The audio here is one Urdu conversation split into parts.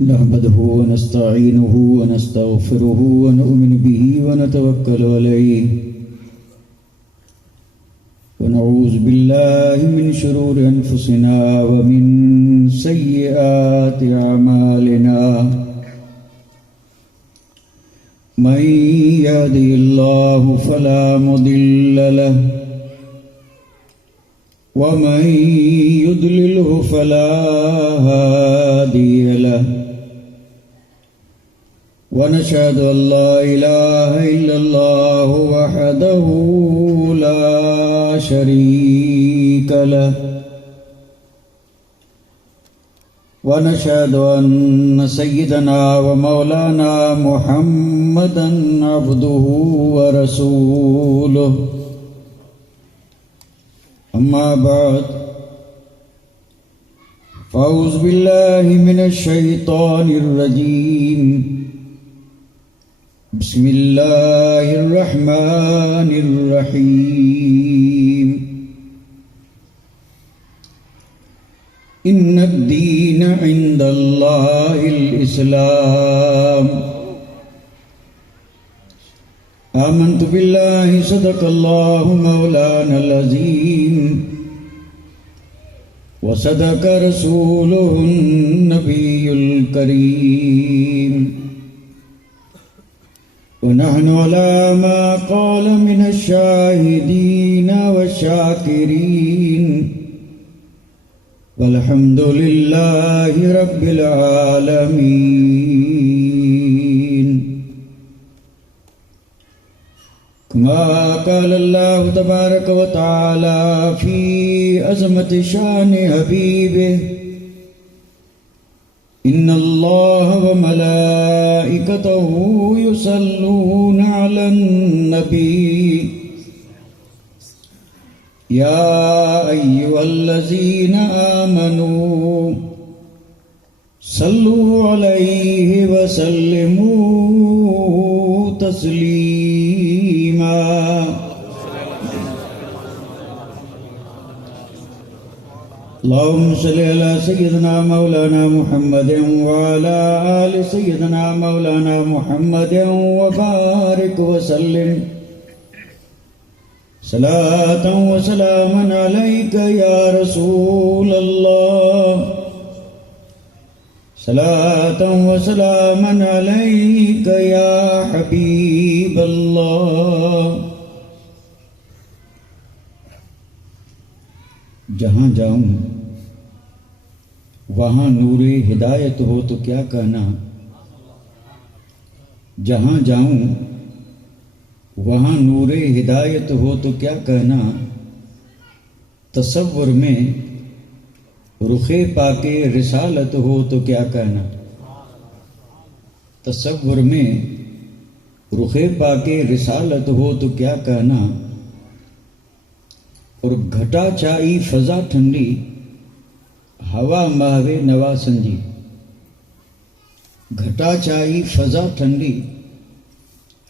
نحمده ونستعينه ونستغفره ونؤمن به ونتوكل عليه ونعوذ بالله من شرور أنفسنا ومن سيئات أعمالنا من يهده الله فلا مضل له ومن يضلله فلا هادي له ونشهد أن لا إله إلا الله وحده لا شريك له ونشهد أن سيدنا ومولانا محمدا عبده ورسوله أما بعد فأعوذ بالله من الشيطان الرجيم بسم الله الرحمن الرحيم إن الدين عند الله الإسلام آمنت بالله صدق الله مولانا العظيم وصدق رسوله النبي الكريم ونحن على ما قال من الشاهدين والشاكرين والحمد لله رب العالمين كما قال الله تبارك وتعالى في عظمة شان حبيبه إن الله وملائكته يصلون على النبي يا أيها الذين آمنوا صلوا عليه وسلموا تسليما اللهم صل على سيدنا مولانا محمد وعلى آل سيدنا مولانا محمد وبارك وسلم صلاة وسلاما عليك يا رسول الله صلاة وسلاما عليك يا حبيب الله جہاں جاؤں وہاں نور ہدایت ہو تو کیا کہنا جہاں جاؤں وہاں نور ہدایت ہو تو کیا کہنا تصور میں رخ پاک رسالت ہو تو کیا کہنا تصور میں رخ پاک رسالت ہو تو کیا کہنا اور گھٹا چائی فضا ٹھنڈی ہوا مہوے نوا سنجی گھٹا چائی فضا ٹھنڈی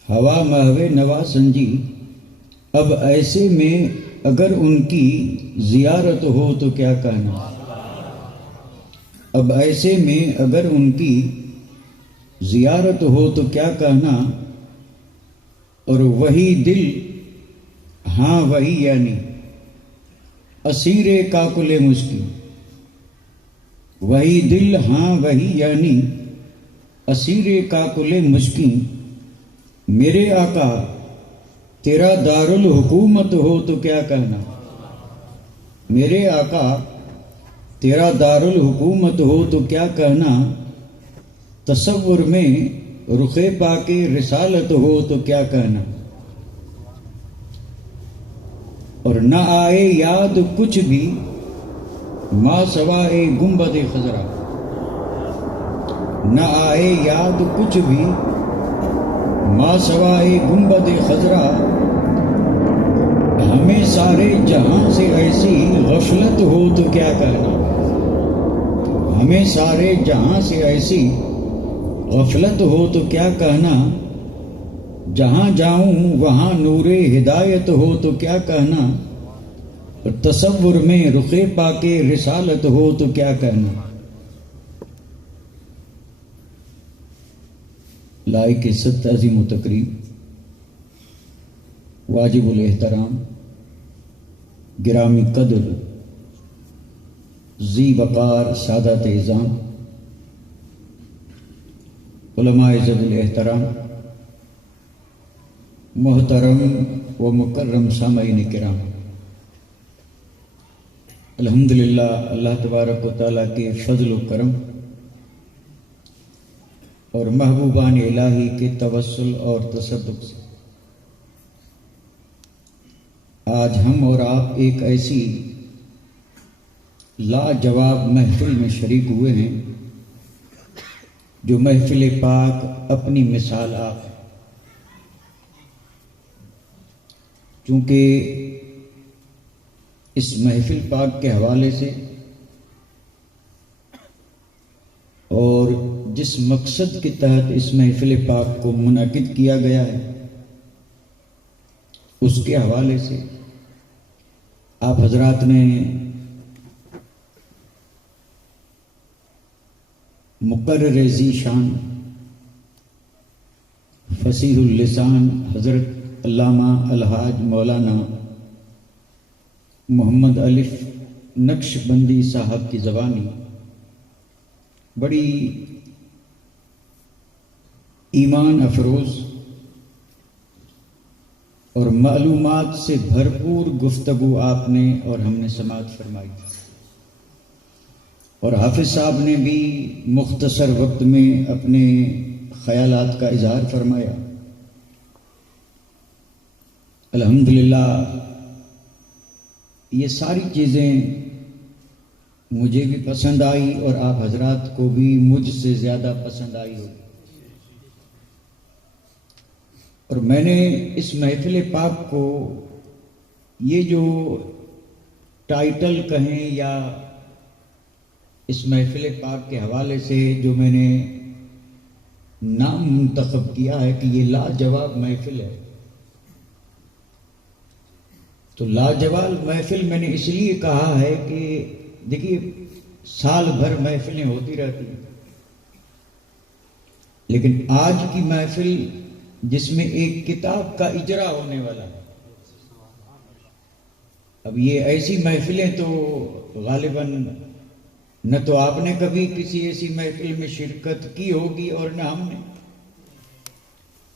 ہوا مہوے نوا سنجی اب ایسے میں اگر ان کی زیارت ہو تو کیا کہنا اب ایسے میں اگر ان کی زیارت ہو تو کیا کہنا اور وہی دل ہاں وہی یعنی اسیر کاکل مشکل وہی دل ہاں وہی یعنی اسیر کاکل مشکل میرے آقا تیرا دارالحکومت ہو تو کیا کہنا میرے آقا تیرا دارالحکومت ہو تو کیا کہنا تصور میں رخ پاک رسالت ہو تو کیا کہنا اور نہ آئے یاد کچھ بھی ما سوائے گنبد خضرا نہ آئے یاد کچھ بھی ما سوائے گنبد خضرا ہمیں سارے جہاں سے ایسی غفلت ہو تو کیا کہنا ہمیں سارے جہاں سے ایسی غفلت ہو تو کیا کہنا جہاں جاؤں وہاں نور ہدایت ہو تو کیا کہنا تصور میں رخ پاک رسالت ہو تو کیا کہنا لائق عزت عظیم و تقریب، واجب الاحترام، گرامی قدر، ذی وقار سادات اعظام، علماء ذوی الاحترام، محترم و مکرم سامعین کرام، الحمدللہ اللہ تبارک و تعالیٰ کے فضل و کرم اور محبوبان الہی کے توسل اور تصدق سے آج ہم اور آپ ایک ایسی لاجواب محفل میں شریک ہوئے ہیں جو محفل پاک اپنی مثال آپ ہے۔ چونکہ اس محفل پاک کے حوالے سے اور جس مقصد کے تحت اس محفل پاک کو منعقد کیا گیا ہے اس کے حوالے سے آپ حضرات نے مقرر ذی شان فصیح اللسان حضرت علامہ الحاج مولانا محمد الف نقش بندی صاحب کی زبانی بڑی ایمان افروز اور معلومات سے بھرپور گفتگو آپ نے اور ہم نے سماعت فرمائی، اور حافظ صاحب نے بھی مختصر وقت میں اپنے خیالات کا اظہار فرمایا۔ الحمدللہ یہ ساری چیزیں مجھے بھی پسند آئی اور آپ حضرات کو بھی مجھ سے زیادہ پسند آئی ہوگی، اور میں نے اس محفل پاک کو یہ جو ٹائٹل کہیں یا اس محفل پاک کے حوالے سے جو میں نے نام منتخب کیا ہے کہ یہ لاجواب محفل ہے، تو لاجواب محفل میں نے اس لیے کہا ہے کہ دیکھیے سال بھر محفلیں ہوتی رہتی ہیں، لیکن آج کی محفل جس میں ایک کتاب کا اجرا ہونے والا ہے، اب یہ ایسی محفلیں تو غالباً نہ تو آپ نے کبھی کسی ایسی محفل میں شرکت کی ہوگی اور نہ ہم نے،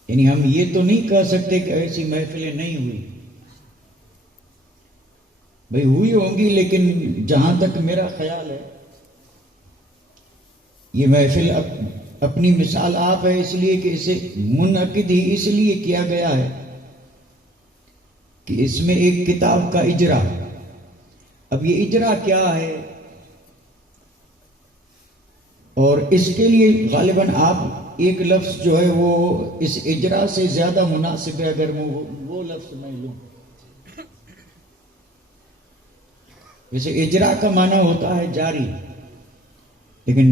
یعنی ہم یہ تو نہیں کہہ سکتے کہ ایسی محفلیں نہیں ہوئی، بھئی ہوئی ہوں گی، لیکن جہاں تک میرا خیال ہے یہ محفل اپنی مثال آپ ہے، اس لیے کہ اسے منعقد ہی اس لیے کیا گیا ہے کہ اس میں ایک کتاب کا اجرا، اب یہ اجرا کیا ہے اور اس کے لیے غالباً آپ ایک لفظ جو ہے وہ اس اجرا سے زیادہ مناسب ہے اگر وہ لفظ میں لوں، ویسے اجرا کا معنی ہوتا ہے جاری، لیکن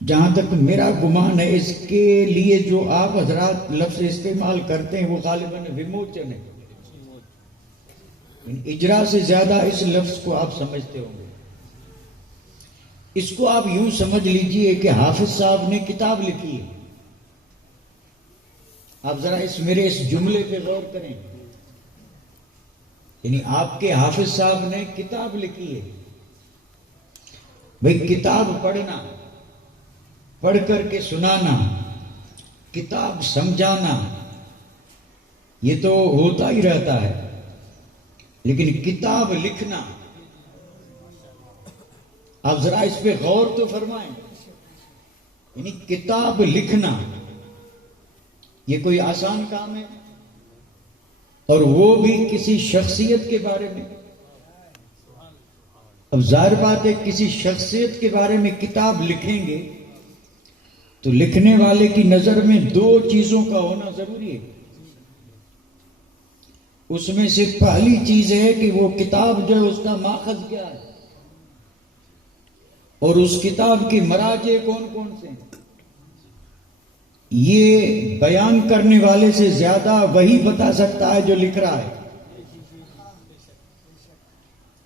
جہاں تک میرا گمان ہے اس کے لیے جو آپ حضرات لفظ استعمال کرتے ہیں وہ غالباً وموچن ہے، اجرا سے زیادہ اس لفظ کو آپ سمجھتے ہوں گے۔ اس کو آپ یوں سمجھ لیجئے کہ حافظ صاحب نے کتاب لکھی ہے، آپ ذرا میرے اس جملے پہ غور کریں، یعنی آپ کے حافظ صاحب نے کتاب لکھی ہے، بھئی کتاب پڑھنا، پڑھ کر کے سنانا، کتاب سمجھانا یہ تو ہوتا ہی رہتا ہے، لیکن کتاب لکھنا، آپ ذرا اس پہ غور تو فرمائیں، یعنی کتاب لکھنا یہ کوئی آسان کام ہے، اور وہ بھی کسی شخصیت کے بارے میں۔ اب ظاہر بات ہے کسی شخصیت کے بارے میں کتاب لکھیں گے تو لکھنے والے کی نظر میں دو چیزوں کا ہونا ضروری ہے، اس میں سے پہلی چیز ہے کہ وہ کتاب جو ہے اس کا ماخذ کیا ہے اور اس کتاب کے مراجع کون کون سے ہیں۔ یہ بیان کرنے والے سے زیادہ وہی بتا سکتا ہے جو لکھ رہا ہے۔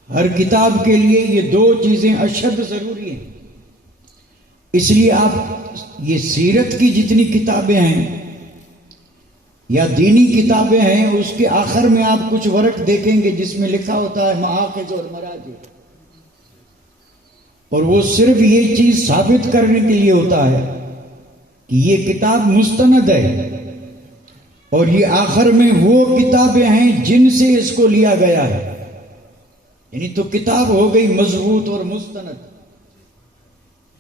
ہر کتاب کے لیے یہ دو چیزیں اشد ضروری ہیں، اس لیے آپ یہ سیرت کی جتنی کتابیں ہیں یا دینی کتابیں ہیں، اس کے آخر میں آپ کچھ ورق دیکھیں گے جس میں لکھا ہوتا ہے مآخذ اور مراجع، اور وہ صرف یہ چیز ثابت کرنے کے لیے ہوتا ہے کہ یہ کتاب مستند ہے، اور یہ آخر میں وہ کتابیں ہیں جن سے اس کو لیا گیا ہے، یعنی تو کتاب ہو گئی مضبوط اور مستند۔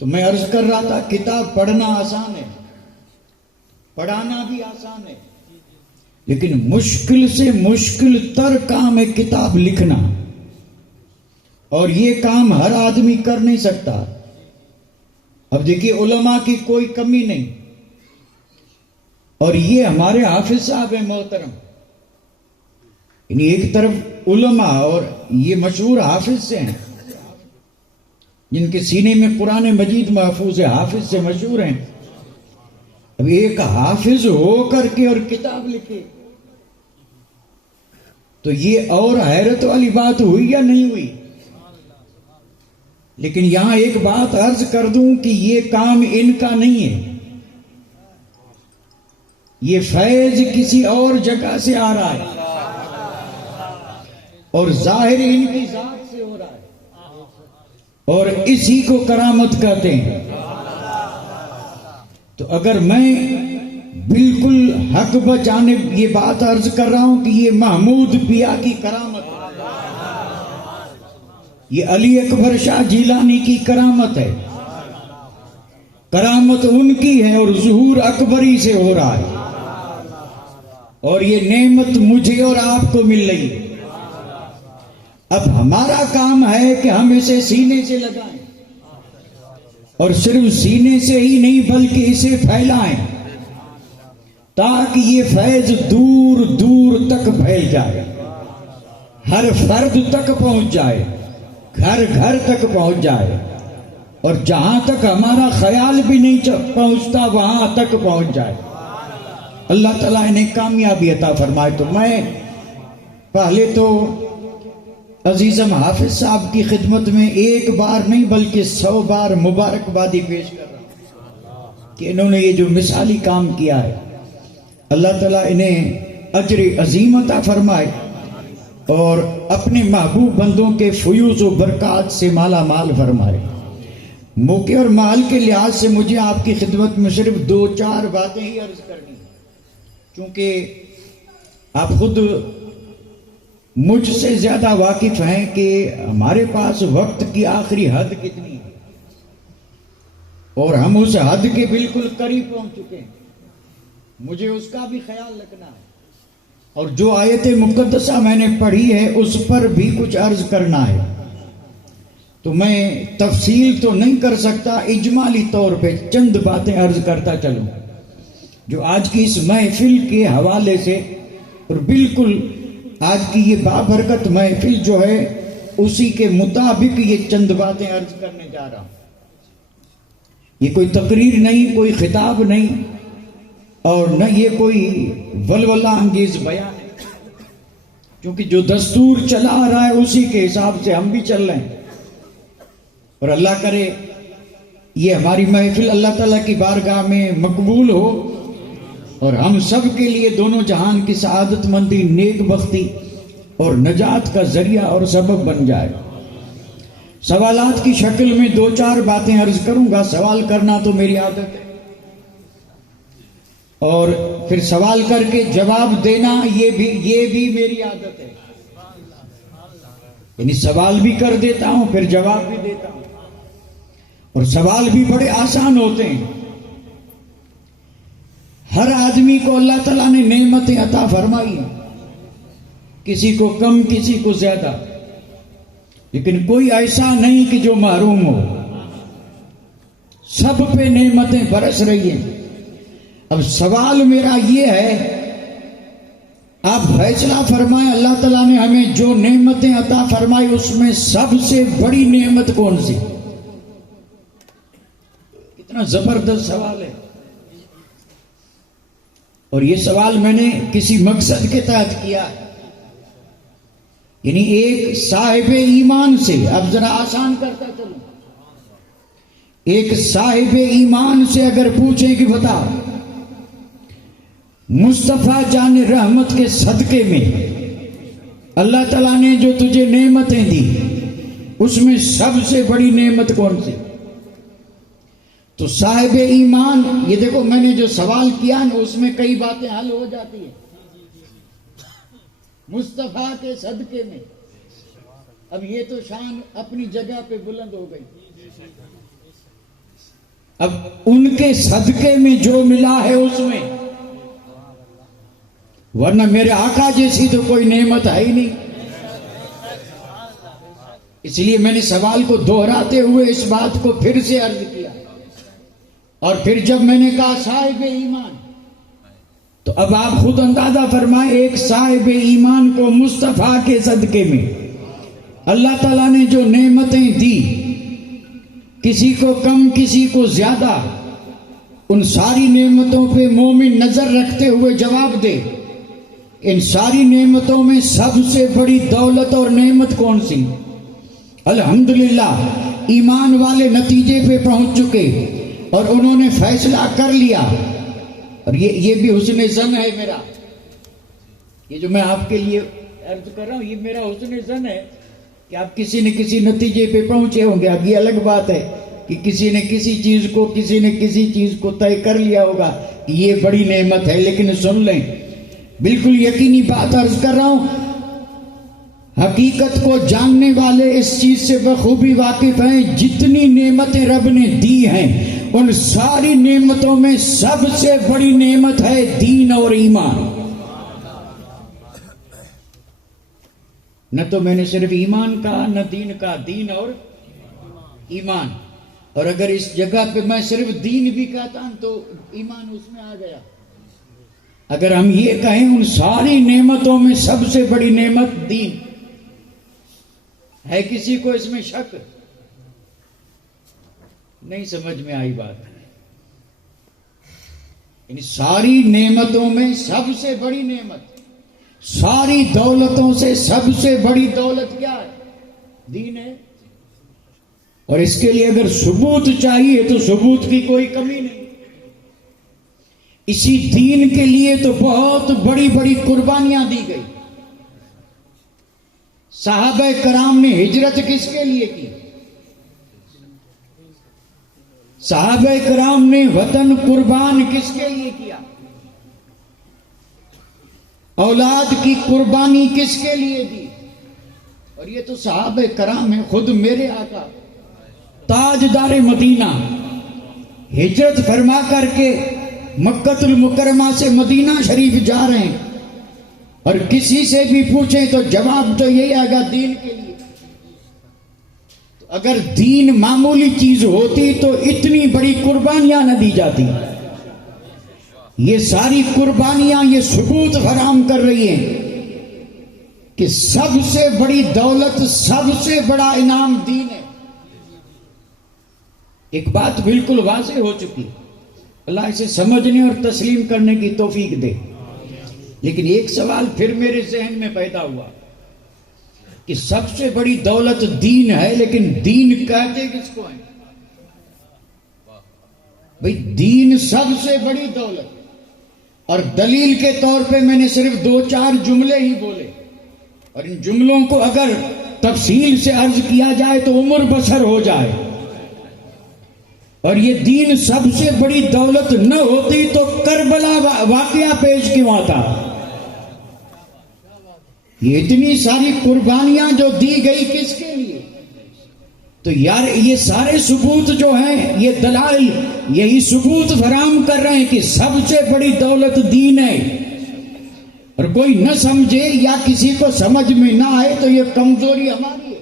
تو میں عرض کر رہا تھا کتاب پڑھنا آسان ہے، پڑھانا بھی آسان ہے، لیکن مشکل سے مشکل تر کام ہے کتاب لکھنا، اور یہ کام ہر آدمی کر نہیں سکتا۔ اب دیکھیے علماء کی کوئی کمی نہیں، اور یہ ہمارے حافظ صاحب ہیں محترم، یعنی ایک طرف علماء اور یہ مشہور حافظ سے ہیں جن کے سینے میں قرآن مجید محفوظ ہے، حافظ سے مشہور ہیں۔ اب ایک حافظ ہو کر کے اور کتاب لکھے تو یہ اور حیرت والی بات ہوئی یا نہیں ہوئی؟ لیکن یہاں ایک بات عرض کر دوں کہ یہ کام ان کا نہیں ہے، یہ فیض کسی اور جگہ سے آ رہا ہے، اور ظاہر ان کی ذات سے ہو رہا ہے، اور اسی کو کرامت کہتے ہیں۔ تو اگر میں بالکل حق بجانب یہ بات عرض کر رہا ہوں کہ یہ محمود پیا کی کرامت ہے، یہ علی اکبر شاہ جیلانی کی کرامت ہے، کرامت ان کی ہے اور ظہور اکبری سے ہو رہا ہے، اور یہ نعمت مجھے اور آپ کو مل رہی ہے۔ اب ہمارا کام ہے کہ ہم اسے سینے سے لگائیں، اور صرف سینے سے ہی نہیں بلکہ اسے پھیلائیں، تاکہ یہ فیض دور دور تک پھیل جائے، ہر فرد تک پہنچ جائے، گھر گھر تک پہنچ جائے، اور جہاں تک ہمارا خیال بھی نہیں پہنچتا وہاں تک پہنچ جائے۔ اللہ تعالیٰ انہیں کامیابی عطا فرمائے۔ تو میں پہلے تو عزیزم حافظ صاحب کی خدمت میں ایک بار نہیں بلکہ 100 بار مبارکبادی پیش کر رہا ہوں کہ انہوں نے یہ جو مثالی کام کیا ہے، اللہ تعالیٰ انہیں اجر عظیم عطا فرمائے اور اپنے محبوب بندوں کے فیوز و برکات سے مالا مال فرمائے۔ موقع اور مال کے لحاظ سے مجھے آپ کی خدمت میں صرف 2-4 باتیں ہی عرض کرنی ہیں، چونکہ آپ خود مجھ سے زیادہ واقف ہیں کہ ہمارے پاس وقت کی آخری حد کتنی ہے، اور ہم اس حد کے بالکل قریب پہنچ چکے ہیں، مجھے اس کا بھی خیال رکھنا ہے، اور جو آیت مقدسہ میں نے پڑھی ہے اس پر بھی کچھ عرض کرنا ہے۔ تو میں تفصیل تو نہیں کر سکتا، اجمالی طور پہ چند باتیں عرض کرتا چلوں جو آج کی اس محفل کے حوالے سے، اور بالکل آج کی یہ بابرکت محفل جو ہے اسی کے مطابق یہ چند باتیں عرض کرنے جا رہا ہوں۔ یہ کوئی تقریر نہیں، کوئی خطاب نہیں، اور نہ یہ کوئی ولولہ انگیز بیان ہے، کیونکہ جو دستور چلا آ رہا ہے اسی کے حساب سے ہم بھی چل رہے ہیں، اور اللہ کرے یہ ہماری محفل اللہ تعالیٰ کی بارگاہ میں مقبول ہو، اور ہم سب کے لیے دونوں جہان کی سعادت مندی، نیک بختی اور نجات کا ذریعہ اور سبب بن جائے۔ سوالات کی شکل میں 2-4 باتیں عرض کروں گا، سوال کرنا تو میری عادت ہے، اور پھر سوال کر کے جواب دینا یہ بھی میری عادت ہے، یعنی سوال بھی کر دیتا ہوں پھر جواب بھی دیتا ہوں، اور سوال بھی بڑے آسان ہوتے ہیں۔ ہر آدمی کو اللہ تعالیٰ نے نعمتیں عطا فرمائی، کسی کو کم کسی کو زیادہ، لیکن کوئی ایسا نہیں کہ جو محروم ہو، سب پہ نعمتیں برس رہی ہیں۔ اب سوال میرا یہ ہے، آپ فیصلہ فرمائیں، اللہ تعالیٰ نے ہمیں جو نعمتیں عطا فرمائی اس میں سب سے بڑی نعمت کون سی؟ کتنا زبردست سوال ہے، اور یہ سوال میں نے کسی مقصد کے تحت کیا ہے، یعنی ایک صاحب ایمان سے، اب ذرا آسان کرتا چلوں، ایک صاحب ایمان سے اگر پوچھیں کہ بتا مصطفیٰ جان رحمت کے صدقے میں اللہ تعالیٰ نے جو تجھے نعمتیں دی اس میں سب سے بڑی نعمت کون سی؟ تو صاحب ایمان، یہ دیکھو میں نے جو سوال کیا نا اس میں کئی باتیں حل ہو جاتی ہیں مصطفیٰ کے صدقے میں. اب یہ تو شان اپنی جگہ پہ بلند ہو گئی. اب ان کے صدقے میں جو ملا ہے اس میں، ورنہ میرے آقا جیسی تو کوئی نعمت ہے ہی نہیں. اس لیے میں نے سوال کو دہراتے ہوئے اس بات کو پھر سے عرض کیا. اور پھر جب میں نے کہا صاحب ایمان، تو اب آپ خود اندازہ فرمائیں ایک صاحب ایمان کو مصطفیٰ کے صدقے میں اللہ تعالیٰ نے جو نعمتیں دی، کسی کو کم کسی کو زیادہ، ان ساری نعمتوں پہ مومن نظر رکھتے ہوئے جواب دے ان ساری نعمتوں میں سب سے بڑی دولت اور نعمت کون سی؟ الحمدللہ ایمان والے نتیجے پہ پہنچ چکے اور انہوں نے فیصلہ کر لیا. اور یہ بھی حسن ظن ہے میرا، یہ جو میں آپ کے لیے عرض کر رہا ہوں یہ میرا حسن ظن ہے کہ آپ کسی نہ کسی نتیجے پہ پہنچے ہوں گے. اب یہ الگ بات ہے کہ کسی نے کسی چیز کو کسی نے کسی چیز کو طے کر لیا ہوگا کہ یہ بڑی نعمت ہے. لیکن سن لیں، بالکل یقینی بات عرض کر رہا ہوں، حقیقت کو جاننے والے اس چیز سے بخوبی واقف ہیں جتنی نعمتیں رب نے دی ہیں ان ساری نعمتوں میں سب سے بڑی نعمت ہے دین اور ایمان. نہ تو میں نے صرف ایمان کہا نہ دین کا، دین اور ایمان. اور اگر اس جگہ پہ میں صرف دین بھی کہتا ہوں تو ایمان اس میں آ گیا. اگر ہم یہ کہیں ان ساری نعمتوں میں سب سے بڑی نعمت دین ہے، کسی کو اس میں شک نہیں؟ سمجھ میں آئی بات؟ ان ساری نعمتوں میں سب سے بڑی نعمت، ساری دولتوں سے سب سے بڑی دولت کیا ہے؟ دین ہے. اور اس کے لیے اگر ثبوت چاہیے تو ثبوت کی کوئی کمی نہیں. اسی دین کے لیے تو بہت بڑی بڑی قربانیاں دی گئی. صحابہ کرام نے ہجرت کس کے لیے کی؟ صحابہ کرام نے وطن قربان کس کے لیے کیا؟ اولاد کی قربانی کس کے لیے دی؟ اور یہ تو صحابہ کرام ہیں. خود میرے آقا تاجدار مدینہ ہجرت فرما کر کے مکہ المکرمہ سے مدینہ شریف جا رہے ہیں، اور کسی سے بھی پوچھیں تو جواب تو یہی آئے گا دین کے لیے. تو اگر دین معمولی چیز ہوتی تو اتنی بڑی قربانیاں نہ دی جاتی. یہ ساری قربانیاں یہ ثبوت فراہم کر رہی ہیں کہ سب سے بڑی دولت، سب سے بڑا انعام دین ہے. ایک بات بالکل واضح ہو چکی، اللہ اسے سمجھنے اور تسلیم کرنے کی توفیق دے. لیکن ایک سوال پھر میرے ذہن میں پیدا ہوا کہ سب سے بڑی دولت دین ہے، لیکن دین کہتے کس کو ہیں؟ بھئی دین سب سے بڑی دولت. اور دلیل کے طور پہ میں نے صرف 2-4 جملے ہی بولے، اور ان جملوں کو اگر تفصیل سے عرض کیا جائے تو عمر بسر ہو جائے. اور یہ دین سب سے بڑی دولت نہ ہوتی تو کربلا واقعہ پیش کیوں آتا؟ یہ اتنی ساری قربانیاں جو دی گئی کس کے لیے؟ تو یار یہ سارے ثبوت جو ہیں، یہ دلائل یہی ثبوت فراہم کر رہے ہیں کہ سب سے بڑی دولت دین ہے. اور کوئی نہ سمجھے یا کسی کو سمجھ میں نہ آئے تو یہ کمزوری ہماری ہے،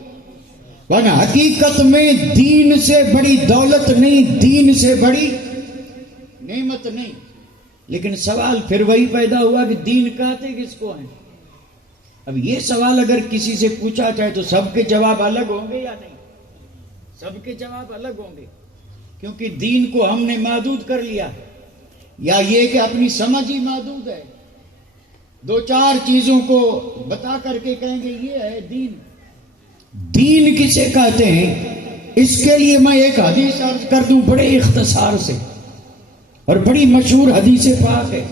ورنہ حقیقت میں دین سے بڑی دولت نہیں، دین سے بڑی نعمت نہیں. لیکن سوال پھر وہی پیدا ہوا کہ دین کہتے کس کو ہیں؟ اب یہ سوال اگر کسی سے پوچھا جائے تو سب کے جواب الگ ہوں گے یا نہیں؟ سب کے جواب الگ ہوں گے، کیونکہ دین کو ہم نے محدود کر لیا، یا یہ کہ اپنی سمجھ ہی محدود ہے. 2-4 چیزوں کو بتا کر کے کہیں گے یہ ہے دین. دین کسے کہتے ہیں؟ اس کے لیے میں ایک حدیث عرض کر دوں بڑے اختصار سے، اور بڑی مشہور حدیث پاک ہے.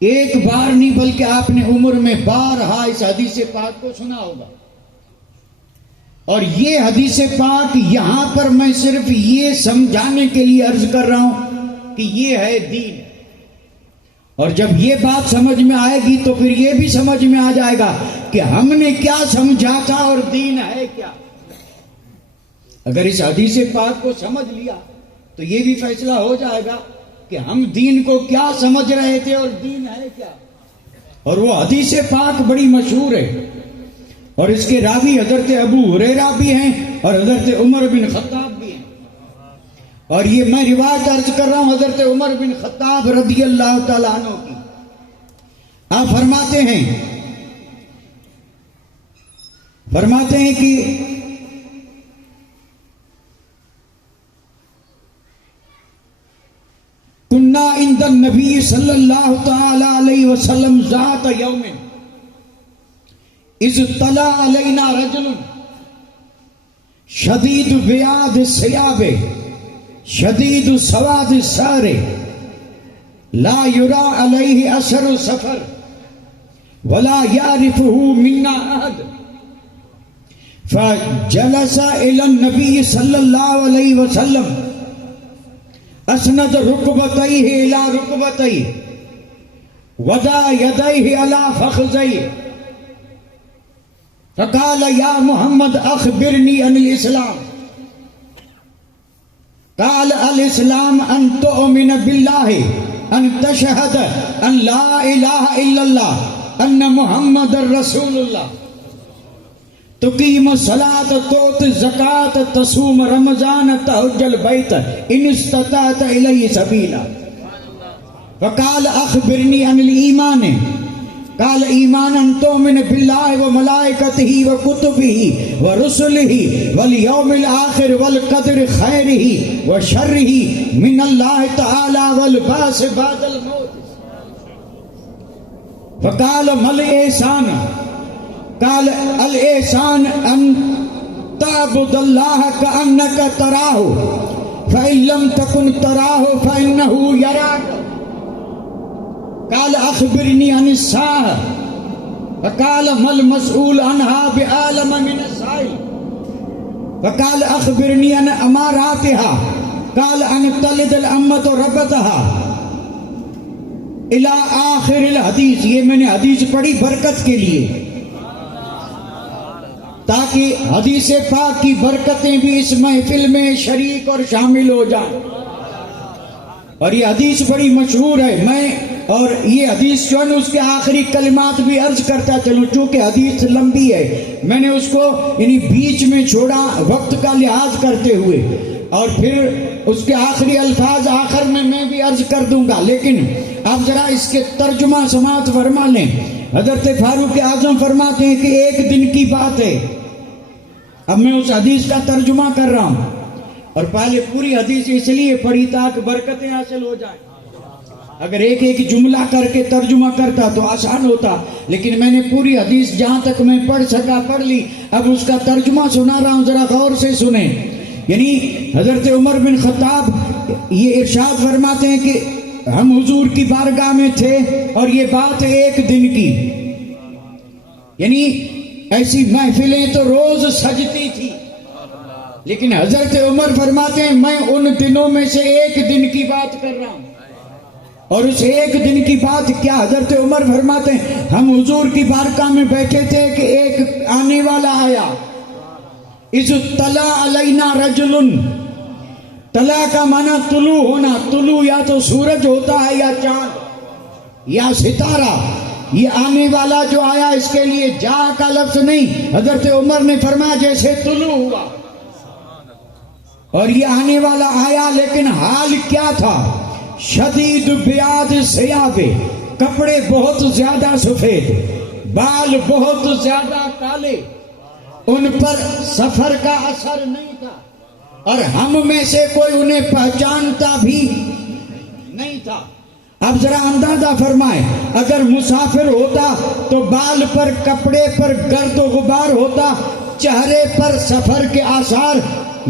ایک بار نہیں بلکہ آپ نے عمر میں بارہا اس حدیث پاک کو سنا ہوگا. اور یہ حدیث پاک یہاں پر میں صرف یہ سمجھانے کے لیے عرض کر رہا ہوں کہ یہ ہے دین. اور جب یہ بات سمجھ میں آئے گی تو پھر یہ بھی سمجھ میں آ جائے گا کہ ہم نے کیا سمجھا تھا اور دین ہے کیا. اگر اس حدیث پاک کو سمجھ لیا تو یہ بھی فیصلہ ہو جائے گا کہ ہم دین کو کیا سمجھ رہے تھے اور دین ہے کیا. اور وہ حدیث پاک بڑی مشہور ہے، اور اس کے راوی حضرت ابو ہریرہ بھی ہیں اور حضرت عمر بن خطاب بھی ہیں. اور یہ میں روایت عرض کر رہا ہوں حضرت عمر بن خطاب رضی اللہ تعالیٰ عنہ کی. آپ فرماتے ہیں کہ کنا عند النبی صلی اللہ تعالی علیہ وسلم ذات یوم اذ طلع علینا رجل شدید بیاض الثیاب شدید سواد الشعر لا یری علیہ اثر السفر ولا یعرفه منا احد فجلس الى النبی صلی اللہ علیہ وسلم اسند رکبتیہ الى رکبتیہ وضع یدیہ علی فخذیہ فقال یا محمد اخبرنی عن الاسلام قال الاسلام ان تؤمن باللہ ان تشہد ان لا الہ الا اللہ ان محمد رسول اللہ تقیم الصلاة تؤتی الزکاة تصوم رمضان تحج البیت ان استطعت الیہ سبیلا فقال اخبرنی عن الایمان قال ایمان ان تؤمن باللہ وملائکتہ وکتبہ ورسلہ والیوم الآخر والقدر خیرہ وشرہ من اللہ تعالی والبعث بعد الموت فقال ما الإحسان قال الإحسان أن تعبد الله كأنك تراه فإن لم تكن تراه فإنه يراك قال أخبرني عن الساعة فقال ما المسؤول عنها بعالم من السائل فقال أخبرني عن أماراتها قال أن تلد الأمة ربتها الى آخر الحدیث. یہ میں نے حدیث پڑھی برکت کے لیے تاکہ حدیث پاک کی برکتیں بھی اس محفل میں شریک اور شامل ہو جائیں. اور یہ حدیث بڑی مشہور ہے. میں اور یہ حدیث جو ہے اس کے آخری کلمات بھی عرض کرتا چلوں چونکہ حدیث لمبی ہے. میں نے اس کو یعنی بیچ میں چھوڑا وقت کا لحاظ کرتے ہوئے، اور پھر اس کے آخری الفاظ آخر میں بھی عرض کر دوں گا. لیکن آپ ذرا اس کے ترجمہ سماعت فرما لیں. حضرت فاروق اعظم فرماتے ہیں کہ ایک دن کی بات ہے. اب میں اس حدیث کا ترجمہ کر رہا ہوں، اور پہلے پوری حدیث اس لیے پڑھی تاکہ برکتیں حاصل ہو جائیں. اگر ایک ایک جملہ کر کے ترجمہ کرتا تو آسان ہوتا، لیکن میں نے پوری حدیث جہاں تک میں پڑھ سکا پڑھ لی. اب اس کا ترجمہ سنا رہا ہوں، ذرا غور سے سنیں. یعنی حضرت عمر بن خطاب یہ ارشاد فرماتے ہیں کہ ہم حضور کی بارگاہ میں تھے اور یہ بات ایک دن کی. یعنی ایسی محفلیں تو روز سجتی تھی، لیکن حضرت عمر فرماتے ہیں میں ان دنوں میں سے ایک دن کی بات کر رہا ہوں. اور اس ایک دن کی بات کیا؟ حضرت عمر فرماتے ہیں ہم حضور کی بارگاہ میں بیٹھے تھے کہ ایک آنے والا آیا. اذ طلع علینا رجل، طلع کا معنی طلوع ہونا. طلوع یا تو سورج ہوتا ہے یا چاند یا ستارہ. یہ آنے والا جو آیا اس کے لیے جا کا لفظ نہیں. حضرت عمر نے فرمایا جیسے طلوع ہوا اور یہ آنے والا آیا، لیکن حال کیا تھا؟ شدید بیاض ثیاب، کپڑے بہت زیادہ سفید، بال بہت زیادہ کالے، ان پر سفر کا اثر نہیں تھا، اور ہم میں سے کوئی انہیں پہچانتا بھی نہیں تھا. اب ذرا اندازہ فرمائیں، اگر مسافر ہوتا تو بال پر کپڑے پر گرد و غبار ہوتا چہرے پر سفر کے آثار،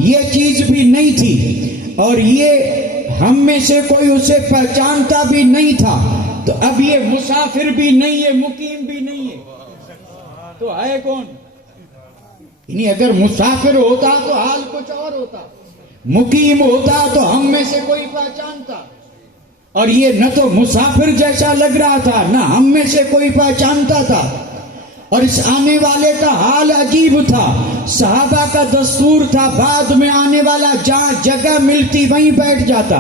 یہ چیز بھی نہیں تھی، اور یہ ہم میں سے کوئی اسے پہچانتا بھی نہیں تھا، تو اب یہ مسافر بھی نہیں ہے، مقیم بھی نہیں ہے، تو ہے کون؟ یعنی اگر مسافر ہوتا تو حال کچھ اور ہوتا، مقیم ہوتا تو ہم میں سے کوئی پہچانتا، اور یہ نہ تو مسافر جیسا لگ رہا تھا، نہ ہم میں سے کوئی پہچانتا تھا، اور اس آنے والے کا حال عجیب تھا۔ صحابہ کا دستور تھا بعد میں آنے والا جہاں جگہ ملتی وہیں بیٹھ جاتا،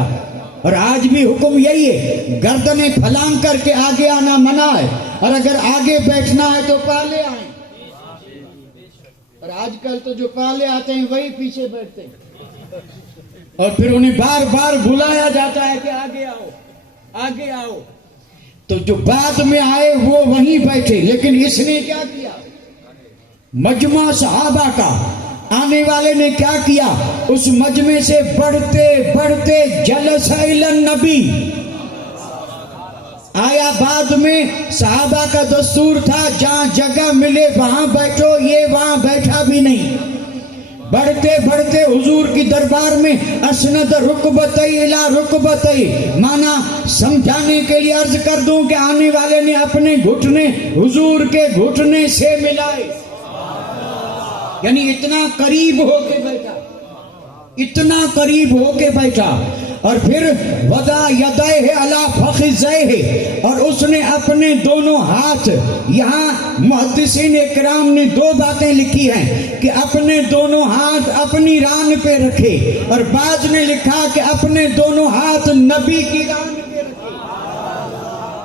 اور آج بھی حکم یہی ہے، گردنیں پھلانگ کر کے آگے آنا منع ہے، اور اگر آگے بیٹھنا ہے تو پہلے آئیں، اور آج کل تو جو پہلے آتے ہیں وہی پیچھے بیٹھتے ہیں، اور پھر انہیں بار بار بلایا جاتا ہے کہ آگے آؤ آگے آؤ، تو جو بعد میں آئے وہ وہیں بیٹھے۔ لیکن اس نے کیا کیا؟ مجمع صحابہ کا آنے والے نے کیا کیا؟ اس مجمع سے بڑھتے بڑھتے جلس الی النبی، آیا بعد میں۔ صحابہ کا دستور تھا جہاں جگہ ملے وہاں بیٹھو، یہ وہاں بیٹھا بھی نہیں، بڑھتے بڑھتے حضور کی دربار میں اسند رکبتئی الی رکبتئی، مانا سمجھانے کے لیے عرض کر دوں کہ آنے والے نے اپنے گھٹنے حضور کے گھٹنے سے ملائے، یعنی اتنا قریب ہو کے بیٹھا، اتنا قریب ہو کے بیٹھا، اور پھر وضع یدیہ علی فخذیہ، اور اس نے اپنے دونوں ہاتھ، یہاں محدثین اکرام نے دو باتیں لکھی ہیں کہ اپنے دونوں ہاتھ اپنی ران پہ رکھے، اور بعض نے لکھا کہ اپنے دونوں ہاتھ نبی کی ران پہ رکھے،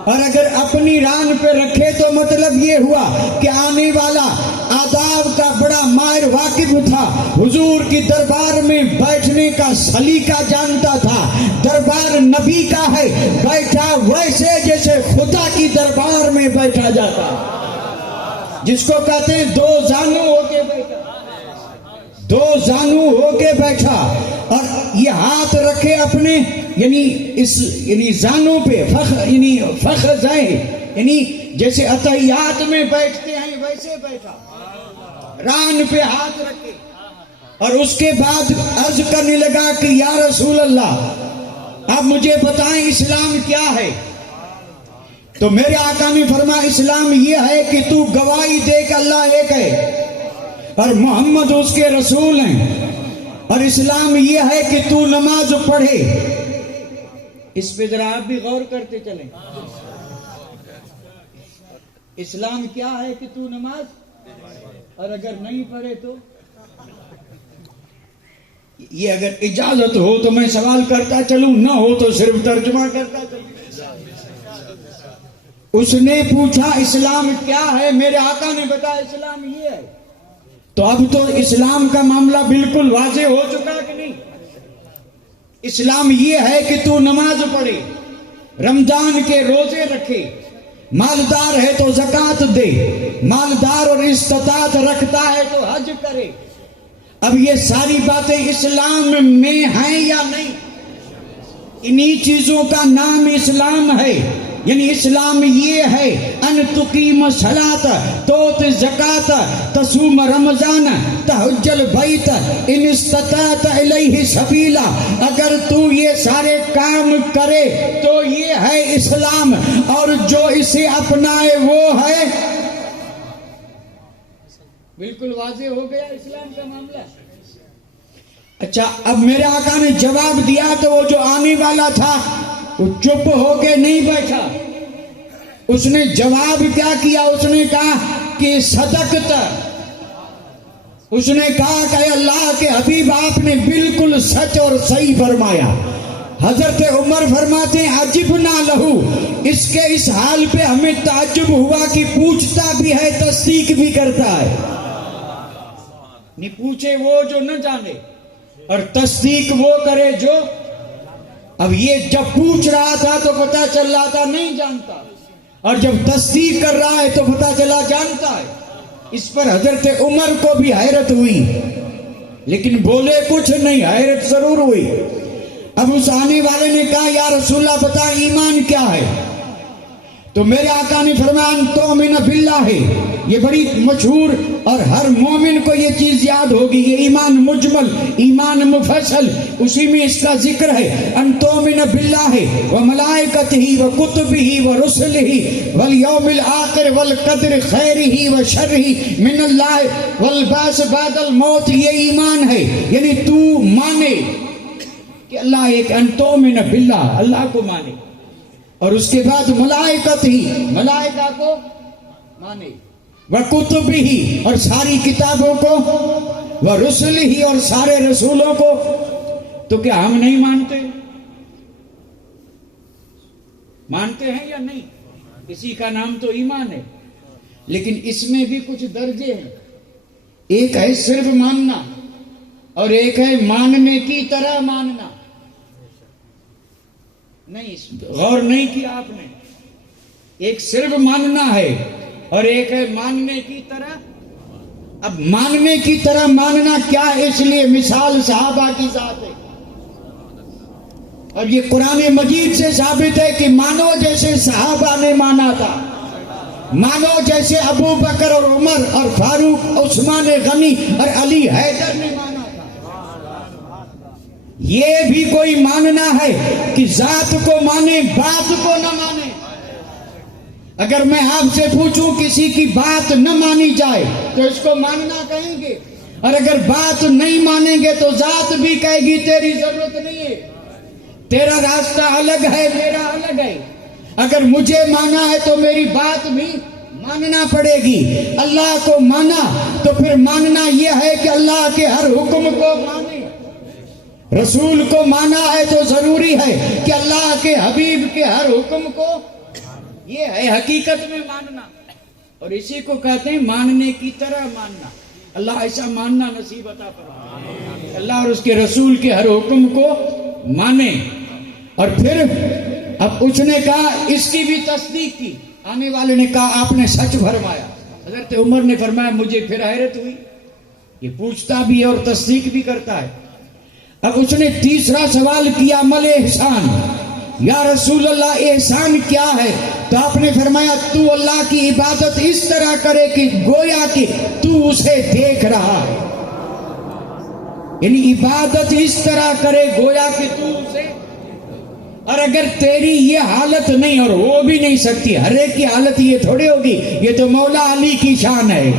اور اگر اپنی ران پہ رکھے تو مطلب یہ ہوا کہ آنے والا آداب کا بڑا ماہر واقف تھا، حضور کی دربار میں بیٹھنے کا سلیقہ جانتا تھا، دربار نبی کا ہے، بیٹھا ویسے جیسے خدا کی دربار میں بیٹھا جاتا، جس کو کہتے ہیں دو زانو ہو کے بیٹھا، دو زانو ہو کے بیٹھا، اور یہ ہاتھ رکھے اپنے یعنی زانوں پہ، یعنی فخذیں، یعنی جیسے اتحیات میں بیٹھتے ہیں ویسے بیٹھا، ران پہ ہاتھ رکھے، اور اس کے بعد عرض کرنے لگا کہ یا رسول اللہ اب مجھے بتائیں اسلام کیا ہے؟ تو میرے آقا نے فرمایا اسلام یہ ہے کہ تو گواہی دے کہ اللہ ایک ہے اور محمد اس کے رسول ہیں، اور اسلام یہ ہے کہ تو نماز پڑھے۔ اس پہ ذرا آپ بھی غور کرتے چلیں، اسلام کیا ہے کہ تو نماز، اور اگر نہیں پڑھے تو یہ اگر اجازت ہو تو میں سوال کرتا چلوں، نہ ہو تو صرف ترجمہ کرتا چلوں۔ اس نے پوچھا اسلام کیا ہے؟ میرے آقا نے بتایا اسلام یہ ہے۔ تو اب تو اسلام کا معاملہ بالکل واضح ہو چکا کہ نہیں؟ اسلام یہ ہے کہ تو نماز پڑھے، رمضان کے روزے رکھے، مالدار ہے تو زکوٰۃ دے، مالدار اور استطاعت رکھتا ہے تو حج کرے۔ اب یہ ساری باتیں اسلام میں ہیں یا نہیں؟ انہی چیزوں کا نام اسلام ہے، یعنی اسلام یہ ہے ان تقیم الصلاۃ، توت زکوٰۃ، تصوم رمضان، تحج البیت ان استطعت الیہ سبیلا، اگر تو یہ سارے کام کرے تو یہ ہے اسلام، اور جو اسے اپنائے وہ ہے۔ بالکل واضح ہو گیا اسلام کا معاملہ۔ اچھا اب میرے آقا نے جواب دیا تو وہ جو آنے والا تھا وہ چپ ہو کے نہیں بیٹھا، اس نے جواب کیا کیا؟ اس نے کہا کہ صدقت، اس نے کہا کہ اللہ کے حبیب آپ نے بالکل سچ اور صحیح فرمایا۔ حضرت عمر فرماتے ہیں عجبنا لہو، اس کے اس حال پہ ہمیں تعجب ہوا کہ پوچھتا بھی ہے تصدیق بھی کرتا ہے، نہیں پوچھے وہ جو نہ جانے اور تصدیق وہ کرے جو۔ اب یہ جب پوچھ رہا تھا تو پتا چل رہا تھا نہیں جانتا، اور جب تصدیق کر رہا ہے تو پتا چلا جانتا ہے۔ اس پر حضرت عمر کو بھی حیرت ہوئی، لیکن بولے کچھ نہیں، حیرت ضرور ہوئی۔ اب اس آنے والے نے کہا یا رسول اللہ بتا ایمان کیا ہے؟ تو میرے آقا نے فرمایا ان تؤمن باللہ، یہ بڑی مشہور اور ہر مومن کو یہ چیز یاد ہوگی، یہ ایمان مجمل، ایمان مفصل، اسی میں اس کا ذکر ہے، ان تؤمن باللہ وملائکتہ وکتبہ ورسلہ والیوم الآخر والقدر خیرہ وشرہ من اللہ والبعث بعد الموت، یہ ایمان ہے، یعنی تو مانے کہ اللہ ایک، ان تؤمن باللہ، اللہ کو مانے، اور اس کے بعد ملائکت ہی، ملائکہ کو مانے، وکتب ہی، اور ساری کتابوں کو، ورسل ہی، اور سارے رسولوں کو۔ تو کیا ہم نہیں مانتے؟ مانتے ہیں یا نہیں؟ اسی کا نام تو ایمان ہے، لیکن اس میں بھی کچھ درجے ہیں، ایک ہے صرف ماننا اور ایک ہے ماننے کی طرح ماننا۔ نہیں، غور نہیں کیا آپ نے، ایک صرف ماننا ہے اور ایک ہے ماننے کی طرح۔ اب ماننے کی طرح ماننا کیا ہے؟ اس لیے مثال صحابہ کی ذات ہے، اور یہ قرآن مجید سے ثابت ہے کہ مانو جیسے صحابہ نے مانا تھا، مانو جیسے ابو بکر اور عمر اور فاروق، عثمان غنی اور علی حیدر نے مانا۔ یہ بھی کوئی ماننا ہے کہ ذات کو مانے، بات کو نہ مانے۔ اگر میں آپ سے پوچھوں کسی کی بات نہ مانی جائے تو اس کو ماننا کہیں گے، اور اگر بات نہیں مانیں گے تو ذات بھی کہے گی تیری ضرورت نہیں ہے، تیرا راستہ الگ ہے، میرا الگ ہے۔ اگر مجھے مانا ہے تو میری بات بھی ماننا پڑے گی۔ اللہ کو مانا تو پھر ماننا یہ ہے کہ اللہ کے ہر حکم کو مانے، رسول کو مانا ہے تو ضروری ہے کہ اللہ کے حبیب کے ہر حکم کو، یہ ہے حقیقت میں ماننا، اور اسی کو کہتے ہیں ماننے کی طرح ماننا۔ اللہ ایسا ماننا نصیب عطا فرمائے، اللہ اور اس کے رسول کے ہر حکم کو مانے۔ اور پھر اب اس نے کہا، اس کی بھی تصدیق کی، آنے والے نے کہا آپ نے سچ فرمایا۔ حضرت عمر نے فرمایا مجھے پھر حیرت ہوئی، یہ پوچھتا بھی ہے اور تصدیق بھی کرتا ہے۔ اب اس نے تیسرا سوال کیا، مل احسان، یا رسول اللہ احسان کیا ہے؟ تو آپ نے فرمایا تو اللہ کی عبادت اس طرح کرے کہ گویا کہ تو اسے دیکھ رہا ہے، یعنی عبادت اس طرح کرے گویا کہ تو اسے، اور اگر تیری یہ حالت نہیں، اور ہو بھی نہیں سکتی، ہر ایک کی حالت یہ تھوڑی ہوگی، یہ تو مولا علی کی شان ہے،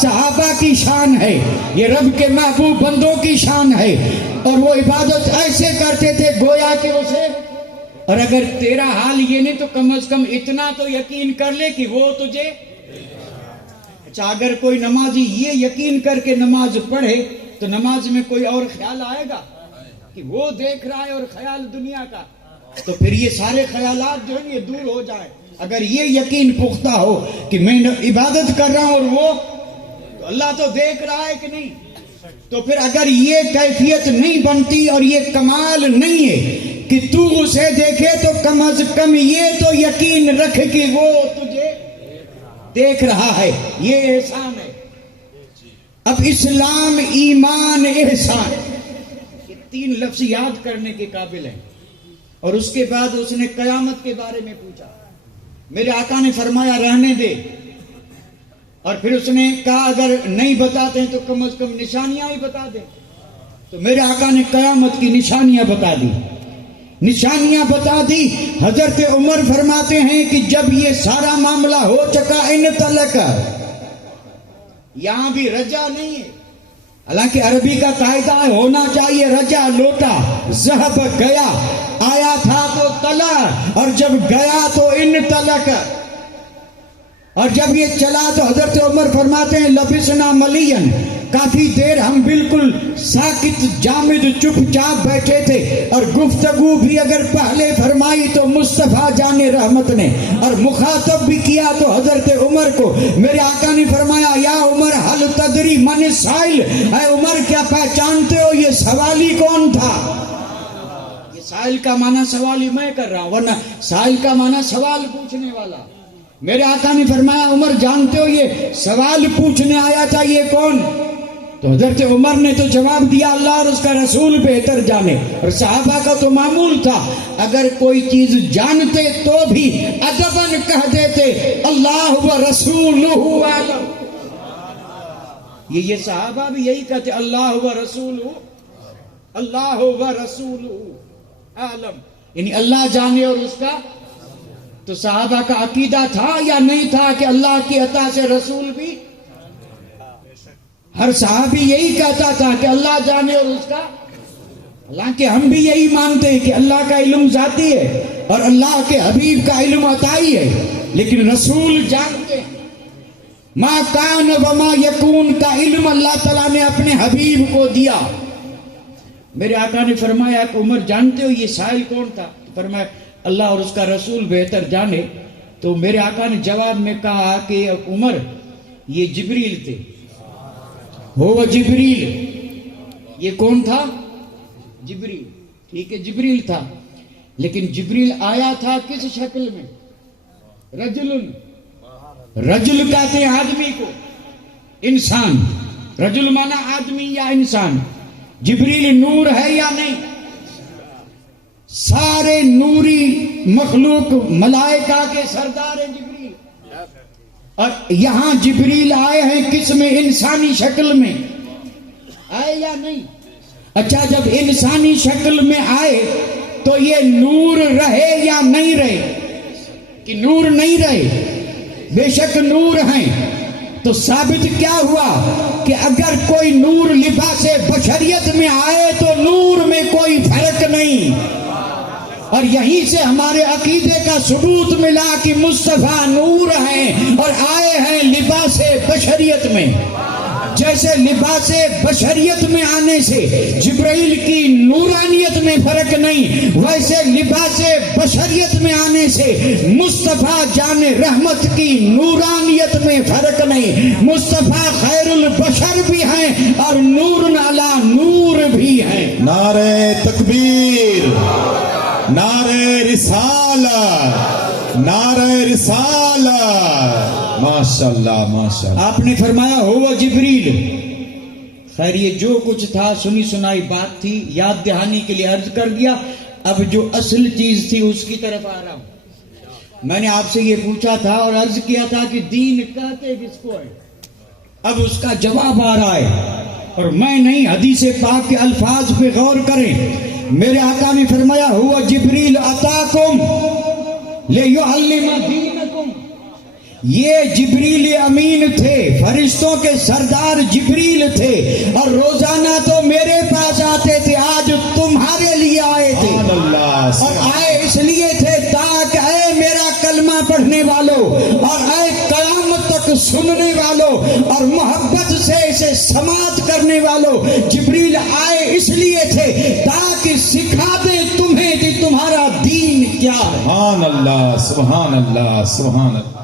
صحابہ کی شان ہے، یہ رب کے محبوب بندوں کی شان ہے، اور وہ عبادت ایسے کرتے تھے گویا کہ اسے، اور اگر تیرا حال یہ نہیں تو کم از کم اتنا تو یقین کر لے کہ وہ تجھے۔ اچھا، اگر کوئی نمازی یہ یقین کر کے نماز پڑھے تو نماز میں کوئی اور خیال آئے گا کہ وہ دیکھ رہا ہے، اور خیال دنیا کا، تو پھر یہ سارے خیالات جو ہیں یہ دور ہو جائیں۔ اگر یہ یقین پختہ ہو کہ میں عبادت کر رہا ہوں اور وہ تو اللہ تو دیکھ رہا ہے کہ نہیں، تو پھر اگر یہ کیفیت نہیں بنتی اور یہ کمال نہیں ہے کہ تو اسے دیکھے، تو کم از کم یہ تو یقین رکھ کہ وہ تجھے دیکھ رہا ہے، یہ احسان ہے۔ اب اسلام، ایمان، احسان، یہ تین لفظ یاد کرنے کے قابل ہیں۔ اور اس کے بعد اس نے قیامت کے بارے میں پوچھا، میرے آقا نے فرمایا رہنے دے، اور پھر اس نے کہا اگر نہیں بتاتے ہیں تو کم از کم نشانیاں ہی بتا دیں۔ تو میرے آقا نے قیامت کی نشانیاں بتا دی، نشانیاں بتا دی۔ حضرت عمر فرماتے ہیں کہ جب یہ سارا معاملہ ہو چکا، ان تلک، یہاں بھی رجا نہیں ہے، حالانکہ عربی کا قاعدہ ہونا چاہیے رجا، لوٹا، ذہب گیا، آیا تھا تو تلا، اور جب گیا تو ان تلک، اور جب یہ چلا تو حضرت عمر فرماتے ہیں لبسنا ملین، کافی دیر ہم بالکل ساکت، جامد، چپ چاپ بیٹھے تھے، اور گفتگو بھی اگر پہلے فرمائی تو مصطفیٰ جان رحمت نے، اور مخاطب بھی کیا تو حضرت عمر کو۔ میرے آقا نے فرمایا یا عمر حل تدری من السائل، اے عمر کیا پہچانتے ہو یہ سوالی کون تھا؟ یہ سائل کا معنی سوالی میں کر رہا ہوں، ورنہ سائل کا معنی سوال پوچھنے والا۔ میرے آقا نے فرمایا عمر جانتے ہو یہ سوال پوچھنے آیا تھا یہ کون؟ تو حضرت عمر نے تو جواب دیا اللہ اور اس کا رسول بہتر جانے. اور صحابہ کا تو معمول تھا اگر کوئی چیز جانتے تو بھی ادباً کہہ دیتے اللہ و رسولہ اعلم. یہ صحابہ بھی یہی کہتے اللہ و رسولہ، اللہ و رسولہ اعلم، یعنی اللہ جانے اور اس کا. تو صحابہ کا عقیدہ تھا یا نہیں تھا کہ اللہ کی عطا سے رسول بھی؟ ہر صحابی یہی کہتا تھا کہ اللہ جانے اور اس کا. حالانکہ ہم بھی یہی مانتے ہیں کہ اللہ کا علم ذاتی ہے اور اللہ کے حبیب کا علم عطائی ہے، لیکن رسول جانتے ہیں. ما کان وما یکون کا علم اللہ تعالیٰ نے اپنے حبیب کو دیا. میرے آقا نے فرمایا کہ عمر جانتے ہو یہ سائل کون تھا؟ فرمایا اللہ اور اس کا رسول بہتر جانے. تو میرے آقا نے جواب میں کہا کہ عمر یہ جبریل تھے. وہ جبریل. یہ کون تھا؟ جبریل. ٹھیک ہے جبریل تھا، لیکن جبریل آیا تھا کس شکل میں؟ رجل. رجل کہتے ہیں آدمی کو، انسان. رجل مانا آدمی یا انسان. جبریل نور ہے یا نہیں؟ سارے نوری مخلوق ملائکہ کے سردار ہیں جبریل. اور یہاں جبریل آئے ہیں کس میں؟ انسانی شکل میں آئے یا نہیں؟ اچھا جب انسانی شکل میں آئے تو یہ نور رہے یا نہیں رہے؟ کہ نور نہیں رہے؟ بے شک نور ہیں. تو ثابت کیا ہوا کہ اگر کوئی نور لباس بشریت میں آئے تو نور میں کوئی فرق نہیں. اور یہیں سے ہمارے عقیدے کا ثبوت ملا کہ مصطفیٰ نور ہیں اور آئے ہیں لباس بشریت میں. جیسے لباس بشریت میں آنے سے جبرائیل کی نورانیت میں فرق نہیں، ویسے لباس بشریت میں آنے سے مصطفیٰ جان رحمت کی نورانیت میں فرق نہیں. مصطفیٰ خیر البشر بھی ہیں اور نور علی نور بھی ہیں. نعرہ تکبیر، نعرہ رسالت، نعرہ رسالت. ماشاءاللہ ماشاءاللہ. آپ نے فرمایا ہوا جبریل. خیر یہ جو کچھ تھا سنی سنائی بات تھی، یاد دہانی کے لیے عرض کر دیا. اب جو اصل چیز تھی اس کی طرف آ رہا ہوں. میں نے آپ سے یہ پوچھا تھا اور عرض کیا تھا کہ دین کہتے کس کو ہے؟ اب اس کا جواب آ رہا ہے اور میں نہیں، حدیث پاک کے الفاظ پہ غور کریں. میرے آقا نے فرمایا ہوا جبریل اتاکم لیعلم دینکم. یہ جبریل امین تھے، فرشتوں کے سردار جبریل تھے اور روزانہ تو میرے پاس آتے تھے، آج تمہارے لیے آئے تھے. اور آئے اس لیے تھے تاکہ اے میرا کلمہ پڑھنے والوں اور اے قیامت تک سننے والوں اور محبت سے اسے سماعت کرنے والوں، جبریل آئے اس لیے تھے تاکہ سکھا دیں تمہیں کہ تمہارا دین کیا ہے. سبحان اللہ سبحان اللہ سبحان اللہ.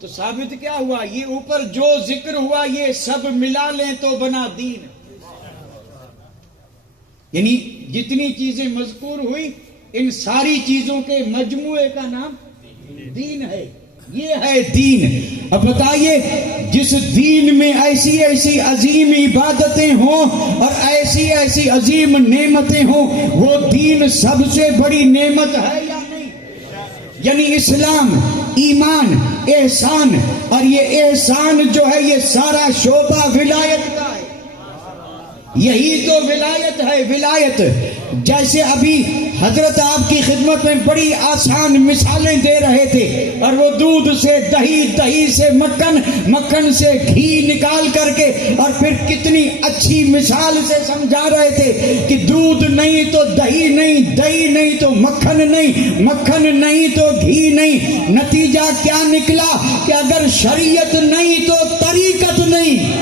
تو ثابت کیا ہوا؟ یہ اوپر جو ذکر ہوا یہ سب ملا لیں تو بنا دین. یعنی جتنی چیزیں مذکور ہوئی ان ساری چیزوں کے مجموعے کا نام دین ہے. یہ ہے دین. اب بتائیے جس دین میں ایسی ایسی عظیم عبادتیں ہوں اور ایسی ایسی عظیم نعمتیں ہوں، وہ دین سب سے بڑی نعمت ہے یا نہیں؟ یعنی اسلام، ایمان، احسان. اور یہ احسان جو ہے یہ سارا شعبہ ولایت کا ہے. یہی تو ولایت ہے. ولایت جیسے ابھی حضرت آپ کی خدمت میں بڑی آسان مثالیں دے رہے تھے اور وہ دودھ سے دہی، دہی سے مکھن، مکھن سے گھی نکال کر کے اور پھر کتنی اچھی مثال سے سمجھا رہے تھے کہ دودھ نہیں تو دہی نہیں، دہی نہیں تو مکھن نہیں، مکھن نہیں تو گھی نہیں. نتیجہ کیا نکلا کہ اگر شریعت نہیں تو طریقت نہیں.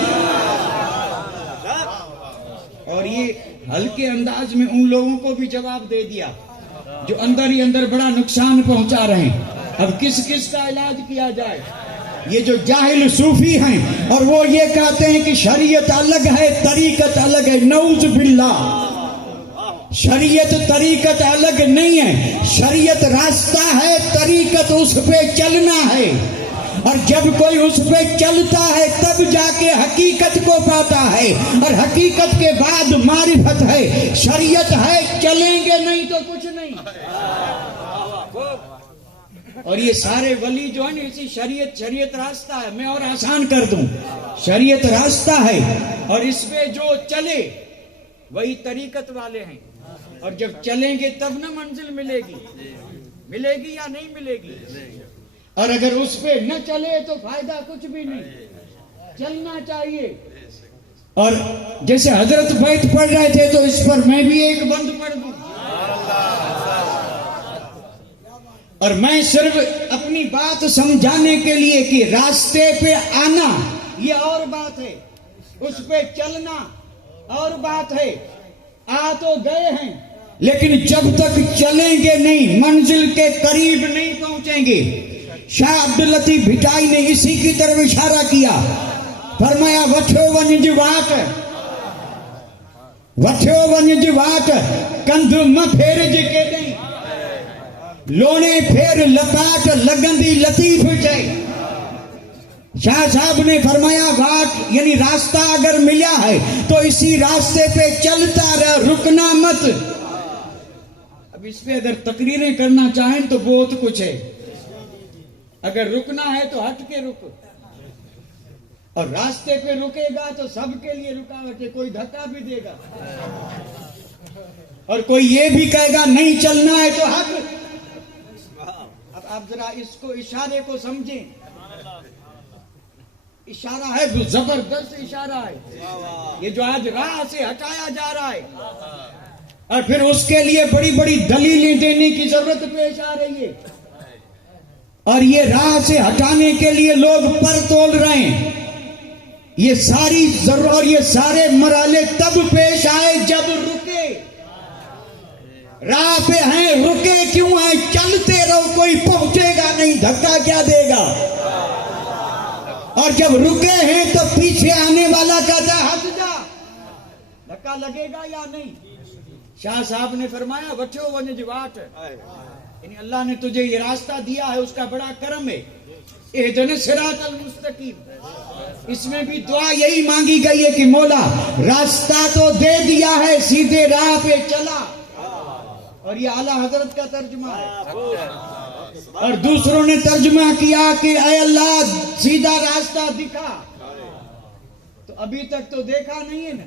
اور یہ ہلکے انداز میں ان لوگوں کو بھی جواب دے دیا جو اندر ہی اندر بڑا نقصان پہنچا رہے ہیں. اب کس کس کا علاج کیا جائے؟ یہ جو جاہل صوفی ہیں اور وہ یہ کہتے ہیں کہ شریعت الگ ہے طریقت الگ ہے. نعوذ باللہ. شریعت طریقت الگ نہیں ہے. شریعت راستہ ہے، طریقت اس پہ چلنا ہے. اور جب کوئی اس پہ چلتا ہے تب جا کے حقیقت کو پاتا ہے، اور حقیقت کے بعد معرفت ہے، شریعت ہے، چلیں گے نہیں تو کچھ نہیں۔ اور یہ سارے ولی جو ہیں اسی شریعت راستہ ہے۔ میں اور آسان کر دوں، شریعت راستہ ہے اور اس پہ جو چلے وہی طریقت والے ہیں، اور جب چلیں گے تب نہ منزل ملے گی یا نہیں ملے گی، اور اگر اس پہ نہ چلے تو فائدہ کچھ بھی نہیں، چلنا چاہیے۔ اور جیسے حضرت بیت پڑھ رہے تھے تو اس پر میں بھی ایک بند پڑھ دوں، اور میں صرف اپنی بات سمجھانے کے لیے کہ راستے پہ آنا یہ اور بات ہے، اس پہ چلنا اور بات ہے۔ آ تو گئے ہیں لیکن جب تک چلیں گے نہیں، منزل کے قریب نہیں پہنچیں گے۔ شاہ عبداللطیف بھٹائی نے اسی کی طرف اشارہ کیا، فرمایا وٹھو ونج واٹ کندھ م پھیرج کے نہیں، لونے پھیر لپاٹ لگندی لطیف چاہیے۔ شاہ صاحب نے فرمایا واٹ یعنی راستہ اگر ملا ہے تو اسی راستے پہ چلتا رہ، رکنا مت۔ اب اس پہ اگر تقریریں کرنا چاہیں تو بہت کچھ ہے، اگر رکنا ہے تو ہٹ کے رک، اور راستے پہ رکے گا تو سب کے لیے رکاوٹ ہے، کوئی دھکا بھی دے گا اور کوئی یہ بھی کہے گا نہیں چلنا ہے تو ہٹ۔ اب آپ ذرا اس کو اشارے کو سمجھیں، اشارہ ہے جو زبردست اشارہ ہے، یہ جو آج راہ سے ہٹایا جا رہا ہے، اور پھر اس کے لیے بڑی بڑی دلیلیں دینے کی ضرورت پیش آ رہی ہے، اور یہ راہ سے ہٹانے کے لیے لوگ پر تول رہے ہیں۔ یہ ساری ضرورت اور یہ سارے مرحلے تب پیش آئے جب رکے، راہ پہ ہیں رکے کیوں ہیں؟ چلتے رہو، کوئی پہنچے گا نہیں، دھکا کیا دے گا؟ اور جب رکے ہیں تو پیچھے آنے والا کہتا ہے ہٹ جا، دھکا لگے گا یا نہیں؟ شاہ صاحب نے فرمایا وٹھو ونج واٹ، یعنی اللہ نے تجھے یہ راستہ دیا ہے، اس کا بڑا کرم ہے۔ اہدنا الصراط المستقیم، اس میں بھی دعا یہی مانگی گئی ہے کہ مولا راستہ تو دے دیا ہے، سیدھے راہ پہ چلا، اور یہ اعلیٰ حضرت کا ترجمہ ہے۔ اور دوسروں نے ترجمہ کیا کہ اے اللہ سیدھا راستہ دکھا، تو ابھی تک تو دیکھا نہیں ہے نا،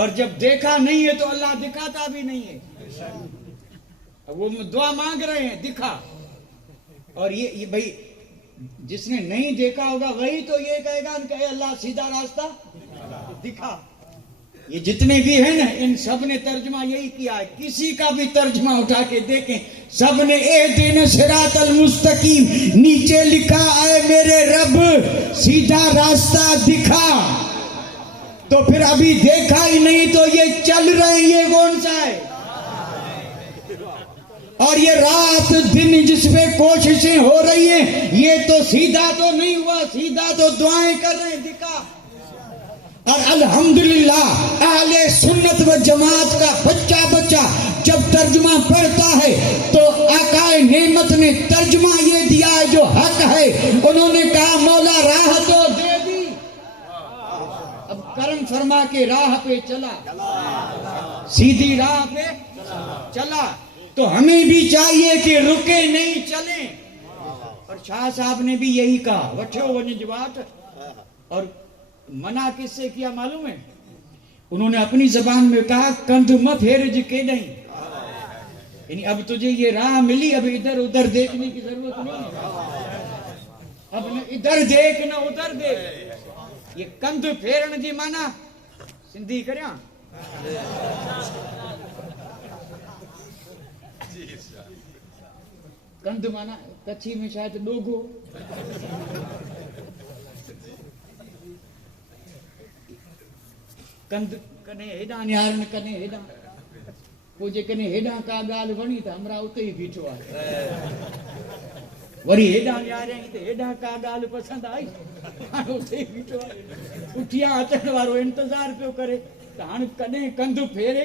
اور جب دیکھا نہیں ہے تو اللہ دکھاتا بھی نہیں ہے، وہ دعا مانگ رہے ہیں دکھا۔ اور یہ بھائی جس نے نہیں دیکھا ہوگا وہی تو یہ کہے گا کہ اے اللہ سیدھا راستہ دکھا۔ یہ جتنے بھی ہیں نا ان سب نے ترجمہ یہی کیا ہے، کسی کا بھی ترجمہ اٹھا کے دیکھیں سب نے اہدنا الصراط المستقیم، نیچے لکھا اے میرے رب سیدھا راستہ دکھا۔ تو پھر ابھی دیکھا ہی نہیں تو یہ چل رہے ہیں، یہ کون سا ہے؟ اور یہ رات دن جس میں کوششیں ہو رہی ہیں یہ تو سیدھا تو نہیں ہوا، سیدھا تو دعائیں کر رہے ہیں دکھا۔ اور الحمدللہ اہل سنت و جماعت کا بچہ جب ترجمہ پڑھتا ہے تو آقا نعمت نے ترجمہ یہ دیا ہے جو حق ہے، انہوں نے کہا مولا راہ تو دے دی، اب کرم فرما کے راہ پہ چلا، سیدھی راہ پہ چلا۔ تو ہمیں بھی چاہیے کہ رکے نہیں چلیں، اور شاہ صاحب نے بھی یہی کہا وٹھو ونج واٹ، اور منع کس سے کیا معلوم ہے؟ انہوں نے اپنی زبان میں کہا کندھ م پھیرج کے نہیں، یعنی اب تجھے یہ راہ ملی، اب ادھر ادھر دیکھنے کی ضرورت نہیں، اب نہ ادھر دیکھ نہ ادھر دیکھ۔ یہ کندھ پھیرن جی مانا سندھی کریاں کندھ مانا کچھی میں شاید ڈوگو، کندھ کنے ہیڈاں نیارن کنے ہیڈاں، کوئی جے کنے ہیڈاں کا گال بنی تا ہمرا اتے ہی بیٹھو آئے، وری ہیڈاں نیارے ہیں تے ہیڈاں کا گال پسند آئی، اتے ہی بیٹھو آئے، اٹھیاں اچھن وارو انتظار پیو کرے، ہن کنے کندھ پھیرے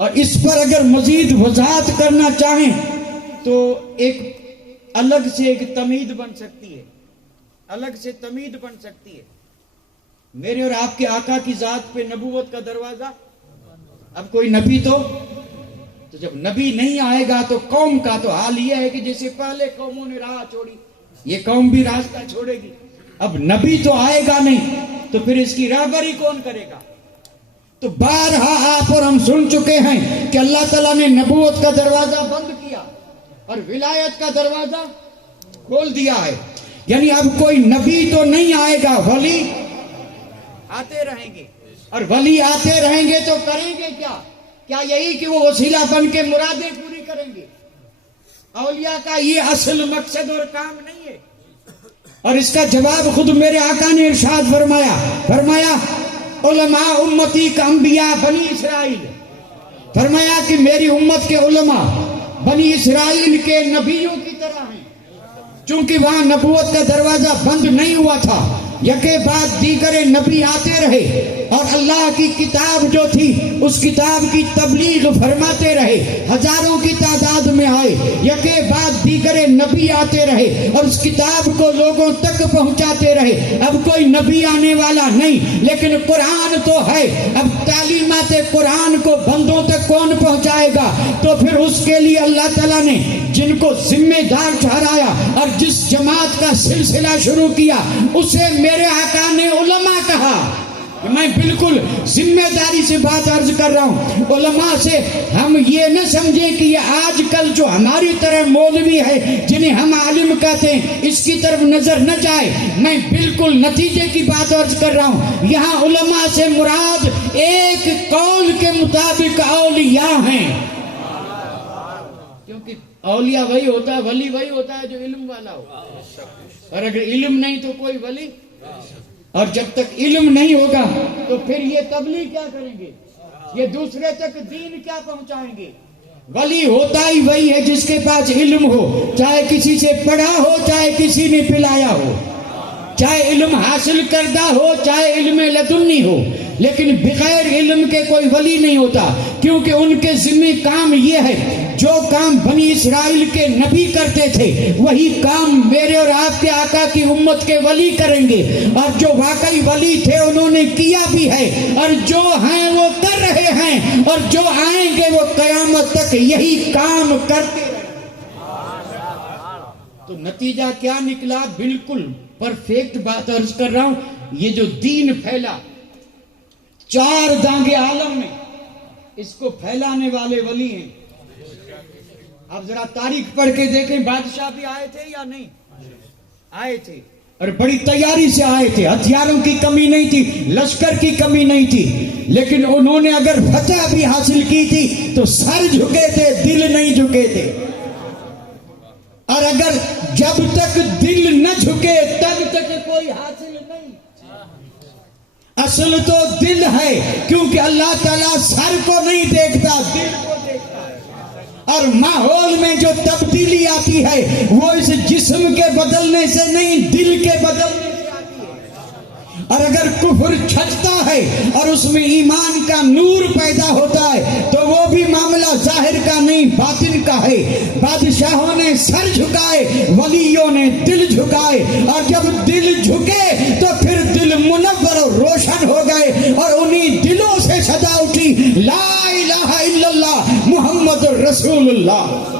اور اس پر اگر مزید وضاحت کرنا چاہیں تو ایک الگ سے ایک تمہید بن سکتی ہے، الگ سے تمہید بن سکتی ہے۔ میرے اور آپ کے آقا کی ذات پہ نبوت کا دروازہ، اب کوئی نبی تو جب نبی نہیں آئے گا تو قوم کا تو حال یہ ہے کہ جیسے پہلے قوموں نے راہ چھوڑی، یہ قوم بھی راستہ چھوڑے گی۔ اب نبی تو آئے گا نہیں تو پھر اس کی راہبری کون کرے گا؟ تو بارہا آپ اور ہم سن چکے ہیں کہ اللہ تعالیٰ نے نبوت کا دروازہ بند کیا اور ولایت کا دروازہ کھول دیا ہے۔ یعنی اب کوئی نبی تو نہیں آئے گا، ولی آتے رہیں گے، اور ولی آتے رہیں گے تو کریں گے کیا یہی کہ وہ وسیلہ بن کے مرادیں پوری کریں گے؟ اولیاء کا یہ اصل مقصد اور کام نہیں ہے۔ اور اس کا جواب خود میرے آقا نے ارشاد فرمایا علماء امتی کا انبیاء بنی اسرائیل، فرمایا کہ میری امت کے علماء بنی اسرائیل کے نبیوں کی طرح ہیں۔ چونکہ وہاں نبوت کا دروازہ بند نہیں ہوا تھا، یکے بعد دیگر نبی آتے رہے اور اللہ کی کتاب جو تھی اس کتاب کی تبلیغ فرماتے رہے، ہزاروں کی تعداد میں آئے، یکے بعد دیگر نبی آتے رہے اور اس کتاب کو لوگوں تک پہنچاتے رہے۔ اب کوئی نبی آنے والا نہیں، لیکن قرآن تو ہے۔ اب تعلیمات قرآن کو بندوں تک کون پہنچائے گا؟ تو پھر اس کے لیے اللہ تعالیٰ نے جن کو ذمہ دار ٹھہرایا اور جس جماعت کا سلسلہ شروع کیا اسے میرے آقا نے علماء کہا۔ میں بالکل ذمہ داری سے بات عرض کر رہا ہوں، علماء سے ہم یہ نہ سمجھیں کہ یہ آج کل جو ہماری طرح مولوی ہے جنہیں ہم عالم کہتے ہیں اس کی طرف نظر نہ جائے۔ میں بالکل نتیجے کی بات عرض کر رہا ہوں۔ یہاں علماء سے مراد ایک قول کے مطابق اولیاء ہیں، کیونکہ اولیاء وہی ہوتا ہے، ولی وہی ہوتا ہے جو علم والا ہو، اور اگر علم نہیں تو کوئی ولی، اور جب تک علم نہیں ہوگا تو پھر یہ تبلیغ کیا کریں گے، یہ دوسرے تک دین کیا پہنچائیں گے؟ ولی ہوتا ہی وہی ہے جس کے پاس علم ہو، چاہے کسی سے پڑھا ہو، چاہے کسی نے پلایا ہو، چاہے علم حاصل کردہ ہو، چاہے علم لدنی ہو، لیکن بغیر علم کے کوئی ولی نہیں ہوتا، کیونکہ ان کے ذمہ کام یہ ہے جو کام بنی اسرائیل کے نبی کرتے تھے وہی کام میرے اور آپ کے آقا کی امت کے ولی کریں گے، اور جو واقعی ولی تھے انہوں نے کیا بھی ہے، اور جو ہیں وہ کر رہے ہیں، اور جو آئیں گے وہ قیامت تک یہی کام کرتے رہیں۔ تو نتیجہ کیا نکلا؟ بالکل پرفیکٹ بات عرض کر رہا ہوں، یہ جو دین پھیلا 4 دانگے عالم میں، اس کو پھیلانے والے ولی ہیں۔ آپ ذرا تاریخ پڑھ کے دیکھیں، بادشاہ بھی آئے تھے یا نہیں آئے تھے، اور بڑی تیاری سے آئے تھے، ہتھیاروں کی کمی نہیں تھی، لشکر کی کمی نہیں تھی، لیکن انہوں نے اگر فتح بھی حاصل کی تھی تو سر جھکے تھے، دل نہیں جھکے تھے، اور اگر جب تک دل نہ جھکے تب تک کوئی حاصل نہیں۔ اصل تو دل ہے، کیونکہ اللہ تعالیٰ سر کو نہیں دیکھتا، دل کو دیکھتا ہے، اور ماحول میں جو تبدیلی آتی ہے وہ اس جسم کے بدلنے سے نہیں، دل کے بدلنے سے آتی ہے۔ اور اگر کفر چھٹتا ہے اور اس میں ایمان کا نور پیدا ہوتا ہے تو وہ بھی معاملہ ظاہر کا نہیں باطن کا ہے۔ بادشاہوں نے سر جھکائے، ولیوں نے دل جھکائے، اور جب دل جھکے تو پھر دل منور اور روشن ہو گئے، اور انہی دلوں سے صدا اٹھی لا الہ الا اللہ محمد رسول اللہ۔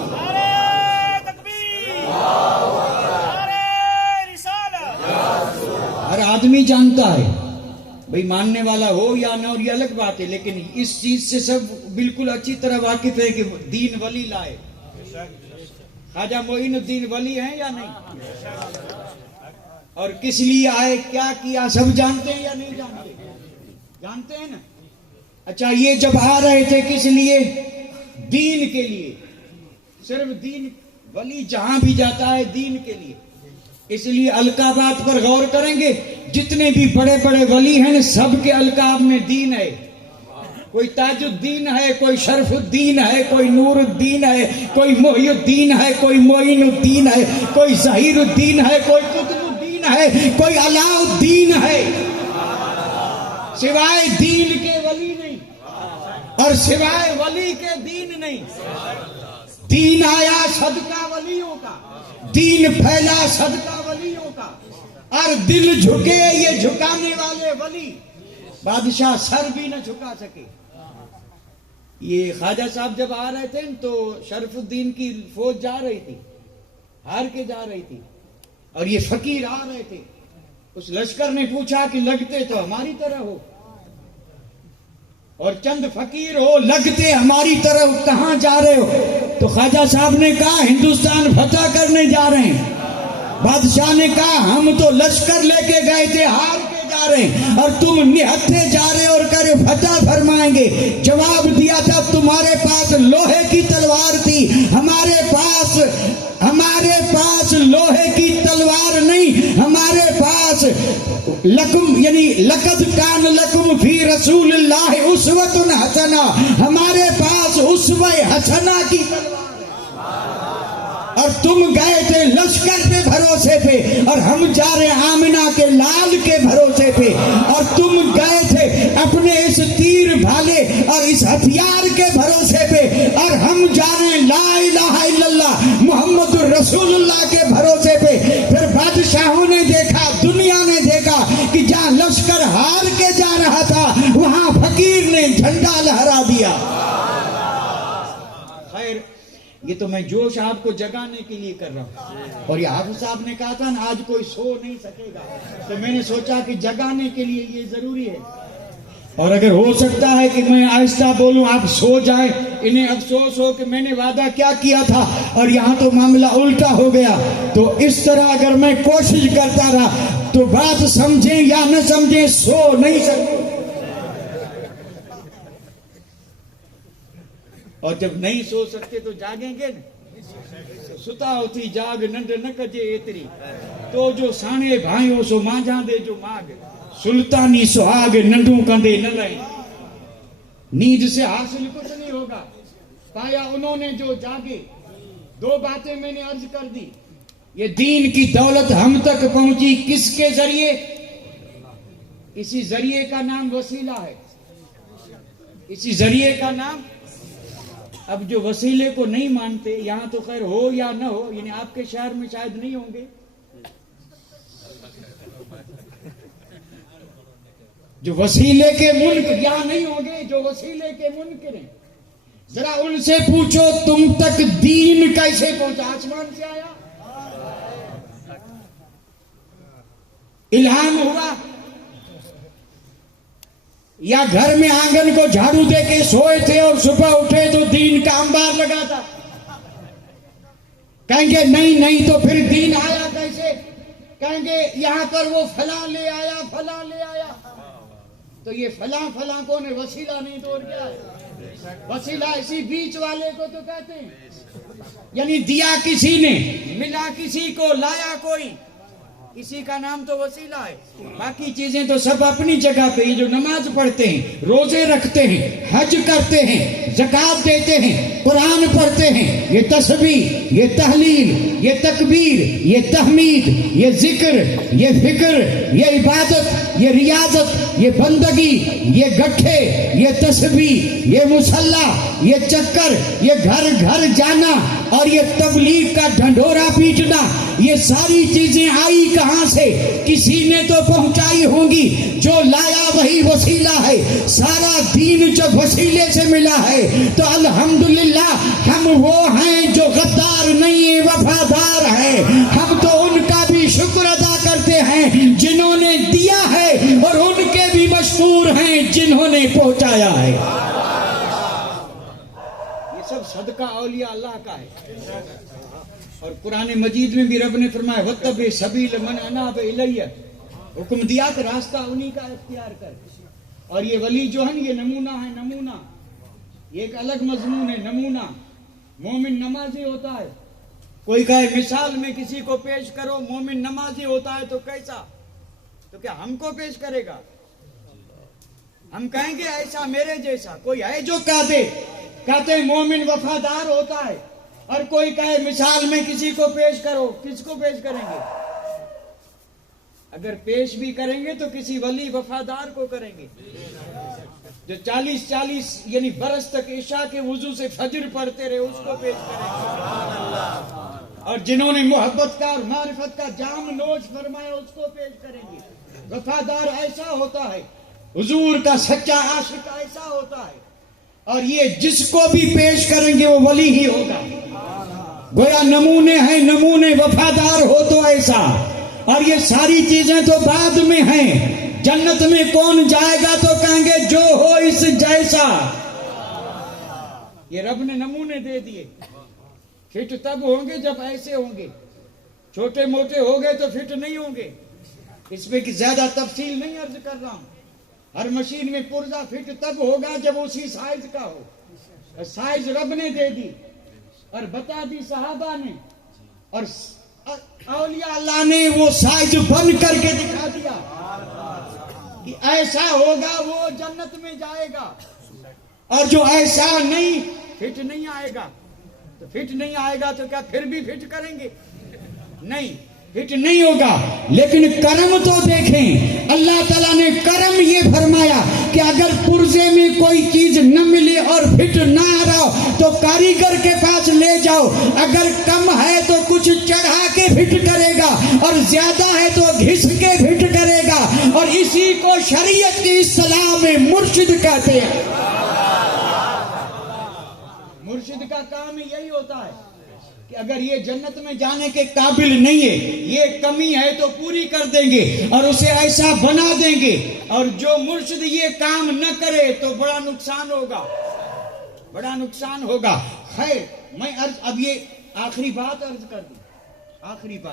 ہر آدمی جانتا ہے، بھئی ماننے والا ہو یا نہ، اور یہ الگ بات ہے، لیکن اس چیز سے سب بالکل اچھی طرح واقف ہے کہ دین ولی لائے۔ خواجہ معین الدین ولی ہیں یا نہیں؟ اور کس لیے آئے، کیا کیا، سب جانتے ہیں یا نہیں جانتے؟ جانتے ہیں نا؟ اچھا، یہ جب آ رہے تھے کس لیے؟ دین کے لیے، صرف دین۔ ولی جہاں بھی جاتا ہے دین کے لیے، اس لیے القابات پر غور کریں گے، جتنے بھی بڑے بڑے ولی ہیں سب کے القاب میں دین ہے۔ کوئی تاج الدین ہے، کوئی شرف الدین ہے، کوئی نور الدین ہے، کوئی محی الدین ہے، کوئی معین الدین ہے، کوئی ظہیر الدین ہے، کوئی قطب الدین ہے، کوئی علاء الدین ہے، سوائے دین کے ولی نہیں۔ اور سوائے ولی کے دین نہیں. دین آیا صدقہ ولیوں کا، دین پھیلا صدقہ ولیوں کا، اور دل جھکے یہ جھکانے والے ولی، بادشاہ سر بھی نہ جھکا سکے. یہ خواجہ صاحب جب آ رہے تھے تو شرف الدین کی فوج جا رہی تھی، ہار کے جا رہی تھی، اور یہ فقیر آ رہے تھے. اس لشکر نے پوچھا کہ لگتے تو ہماری طرح ہو، اور چند فقیر ہو، لگتے ہماری طرح کہاں جا رہے ہو؟ تو خواجہ صاحب نے کہا ہندوستان فتح کرنے جا رہے ہیں. بادشاہ نے کہا ہم تو لشکر لے کے گئے تھے، ہار کے جا رہے ہیں، اور تم نہتھے جا رہے اور کرے فتح فرمائیں گے. جواب دیا تھا تمہارے پاس لوہے کی تلوار تھی، ہمارے پاس لوہے کی تلوار نہیں، ہمارے پاس لکم یعنی لقد کان لکم فی رسول اللہ اسوۃ حسنہ، ہمارے پاس اسوہ حسنہ کی تلوار ہے. اور تم گئے تھے لشکر کے بھروسے پہ، اور ہم جا رہے آمنہ کے لال کے بھروسے پہ، اور تم گئے تھے اپنے اس تیر بھالے اور اس ہتھیار کے بھروسے پہ، اور ہم جا رہے ہیں لا الہ الا اللہ محمد رسول اللہ کے بھروسے پہ. پھر بادشاہوں نے دیکھا، دنیا نے دیکھا کہ جہاں لشکر ہار کے جا رہا تھا وہاں فقیر نے جھنڈا لہرا دیا. خیر، یہ تو میں جوش آپ کو جگانے کے لیے کر رہا ہوں. اور یہ حافظ صاحب نے کہا تھا نا آج کوئی سو نہیں سکے گا، تو میں نے سوچا کہ جگانے کے لیے یہ ضروری ہے. اور اگر ہو سکتا ہے کہ میں آہستہ بولوں آپ سو جائیں، انہیں افسوس ہو کہ میں نے وعدہ کیا کیا تھا اور یہاں تو معاملہ الٹا ہو گیا. تو اس طرح اگر میں کوشش کرتا رہا تو بات سمجھیں یا نہ سمجھیں سو نہیں سکتے. اور جب نہیں سو سکتے تو جاگیں گے نا. ستا ہوتی جاگ ننڈ نہ کجے ایتری، تو جو سانے بھائیوں سو ماں دے جو ماگ، سلطانی سہاگ ننڈوں کندے نہ رہیں. نیند سے حاصل کچھ نہیں ہوگا. پایا انہوں نے جو جاگے. دو باتیں میں نے عرض کر دی. یہ دین کی دولت ہم تک پہنچی کس کے ذریعے؟ اسی ذریعے کا نام وسیلہ ہے. اسی ذریعے کا نام. اب جو وسیلے کو نہیں مانتے، یہاں تو خیر ہو یا نہ ہو، یعنی آپ کے شہر میں شاید نہیں ہوں گے، جو وسیلے کے منکر یہاں نہیں ہوں گے، جو وسیلے کے منکر ہیں، ذرا ان سے پوچھو تم تک دین کیسے پہنچا؟ آسمان سے آیا؟ الہام ہوا؟ یا گھر میں آنگن کو جھاڑو دے کے سوئے تھے اور صبح اٹھے تو دین کا انبار لگا تھا؟ کہیں گے نہیں تو پھر دین آیا کیسے؟ کہیں گے یہاں پر وہ فلاں لے آیا، فلاں لے آیا. تو یہ فلاں کون ہے؟ وسیلہ نہیں تو اور کیا ہے؟ وسیلہ اسی بیچ والے کو تو کہتے ہیں. یعنی دیا کسی نے، ملا کسی کو، لایا کوئی، کسی کا نام تو وسیلہ ہے. باقی چیزیں تو سب اپنی جگہ پہ. یہ جو نماز پڑھتے ہیں، روزے رکھتے ہیں، حج کرتے ہیں، زکوٰۃ دیتے ہیں، قرآن پڑھتے ہیں، یہ تسبیح، یہ تحلیل، یہ تکبیر، یہ تحمید، یہ ذکر، یہ فکر، یہ عبادت، یہ ریاضت، یہ بندگی، یہ گٹھے، یہ تسبیح، یہ مصلی، یہ چکر، یہ گھر گھر جانا اور یہ تبلیغ کا ڈھنڈورا پیٹنا، یہ ساری چیزیں آئی کہاں سے؟ کسی نے تو پہنچائی ہوں گی. جو لایا وہی وسیلہ ہے. سارا دین جو وسیلے سے ملا ہے تو الحمدللہ ہم وہ ہیں جو غدار نہیں، وفادار ہیں. ہم تو ان کا بھی شکر ادا کرتے ہیں جنہوں نے دیا ہے، اور ان کے بھی مشکور ہیں جنہوں نے پہنچایا ہے. یہ سب صدقہ اولیاء اللہ کا ہے. اور قرآن مجید میں بھی رب نے فرمایا وَاتَّبِعْ سَبِيلَ مَنْ أَنَابَ إِلَيَّ، حکم دیا کہ راستہ انہی کا اختیار کر. اور یہ ولی جو ہے یہ نمونہ ہے. نمونہ یہ ایک الگ مضمون ہے. نمونہ مومن نمازی ہوتا ہے. کوئی کہے مثال میں کسی کو پیش کرو مومن نمازی ہوتا ہے تو کیسا؟ تو کیا ہم کو پیش کرے گا؟ ہم کہیں گے ایسا میرے جیسا. کوئی ہے جو کہتے ہیں مومن وفادار ہوتا ہے، اور کوئی کہے مثال میں کسی کو پیش کرو. کس کو پیش کریں گے؟ اگر پیش بھی کریں گے تو کسی ولی وفادار کو کریں گے جو 40 یعنی برس تک عشاء کے وضو سے فجر پڑھتے رہے اس کو پیش کریں گے، اور جنہوں نے محبت کا اور معرفت کا جام نوش فرمایا اس کو پیش کریں گے۔ وفادار ایسا ہوتا ہے، حضور کا سچا عاشق ایسا ہوتا ہے، اور یہ جس کو بھی پیش کریں گے وہ ولی ہی ہوگا۔ گویا نمونے ہیں، نمونے وفادار ہو تو ایسا، اور یہ ساری چیزیں تو بعد میں ہیں۔ جنت میں کون جائے گا تو کہیں گے جو ہو اس جیسا۔ یہ رب نے نمونے دے دیے۔ فٹ تب ہوں گے جب ایسے ہوں گے، چھوٹے موٹے ہو گئے تو فٹ نہیں ہوں گے۔ اس میں زیادہ تفصیل نہیں عرض کر رہا ہوں۔ ہر مشین میں پرزہ فٹ تب ہوگا جب اسی سائز کا ہو۔ سائز رب نے دے دی اور بتا دی صحابہ نے، اور اولیاء اللہ نے وہ سائز بن کر کے دکھا دیا کہ ایسا ہوگا وہ جنت میں جائے گا، اور جو ایسا نہیں فٹ نہیں آئے گا تو فٹ نہیں آئے گا تو کیا پھر بھی فٹ کریں گے؟ نہیں، فٹ نہیں ہوگا۔ لیکن کرم تو دیکھیں، اللہ تعالیٰ نے کرم یہ فرمایا کہ اگر پرزے میں کوئی چیز نہ ملے اور فٹ نہ آ رہا ہو تو کاریگر کے پاس لے جاؤ، اگر کم ہے تو کچھ چڑھا کے فٹ کرے گا، اور زیادہ ہے تو گھس کے فٹ کرے گا، اور اسی کو شریعت کی اصطلاح میں مرشد کہتے ہیں۔ مرشد کا کام یہی ہوتا ہے کہ اگر یہ جنت میں جانے کے قابل نہیں ہے، یہ کمی ہے تو پوری کر دیں گے اور اسے ایسا بنا دیں گے، اور جو مرشد یہ کام نہ کرے تو بڑا نقصان ہوگا، بڑا نقصان ہوگا۔ خیر، میں اب یہ آخری بات عرض کر دوں، آخری بات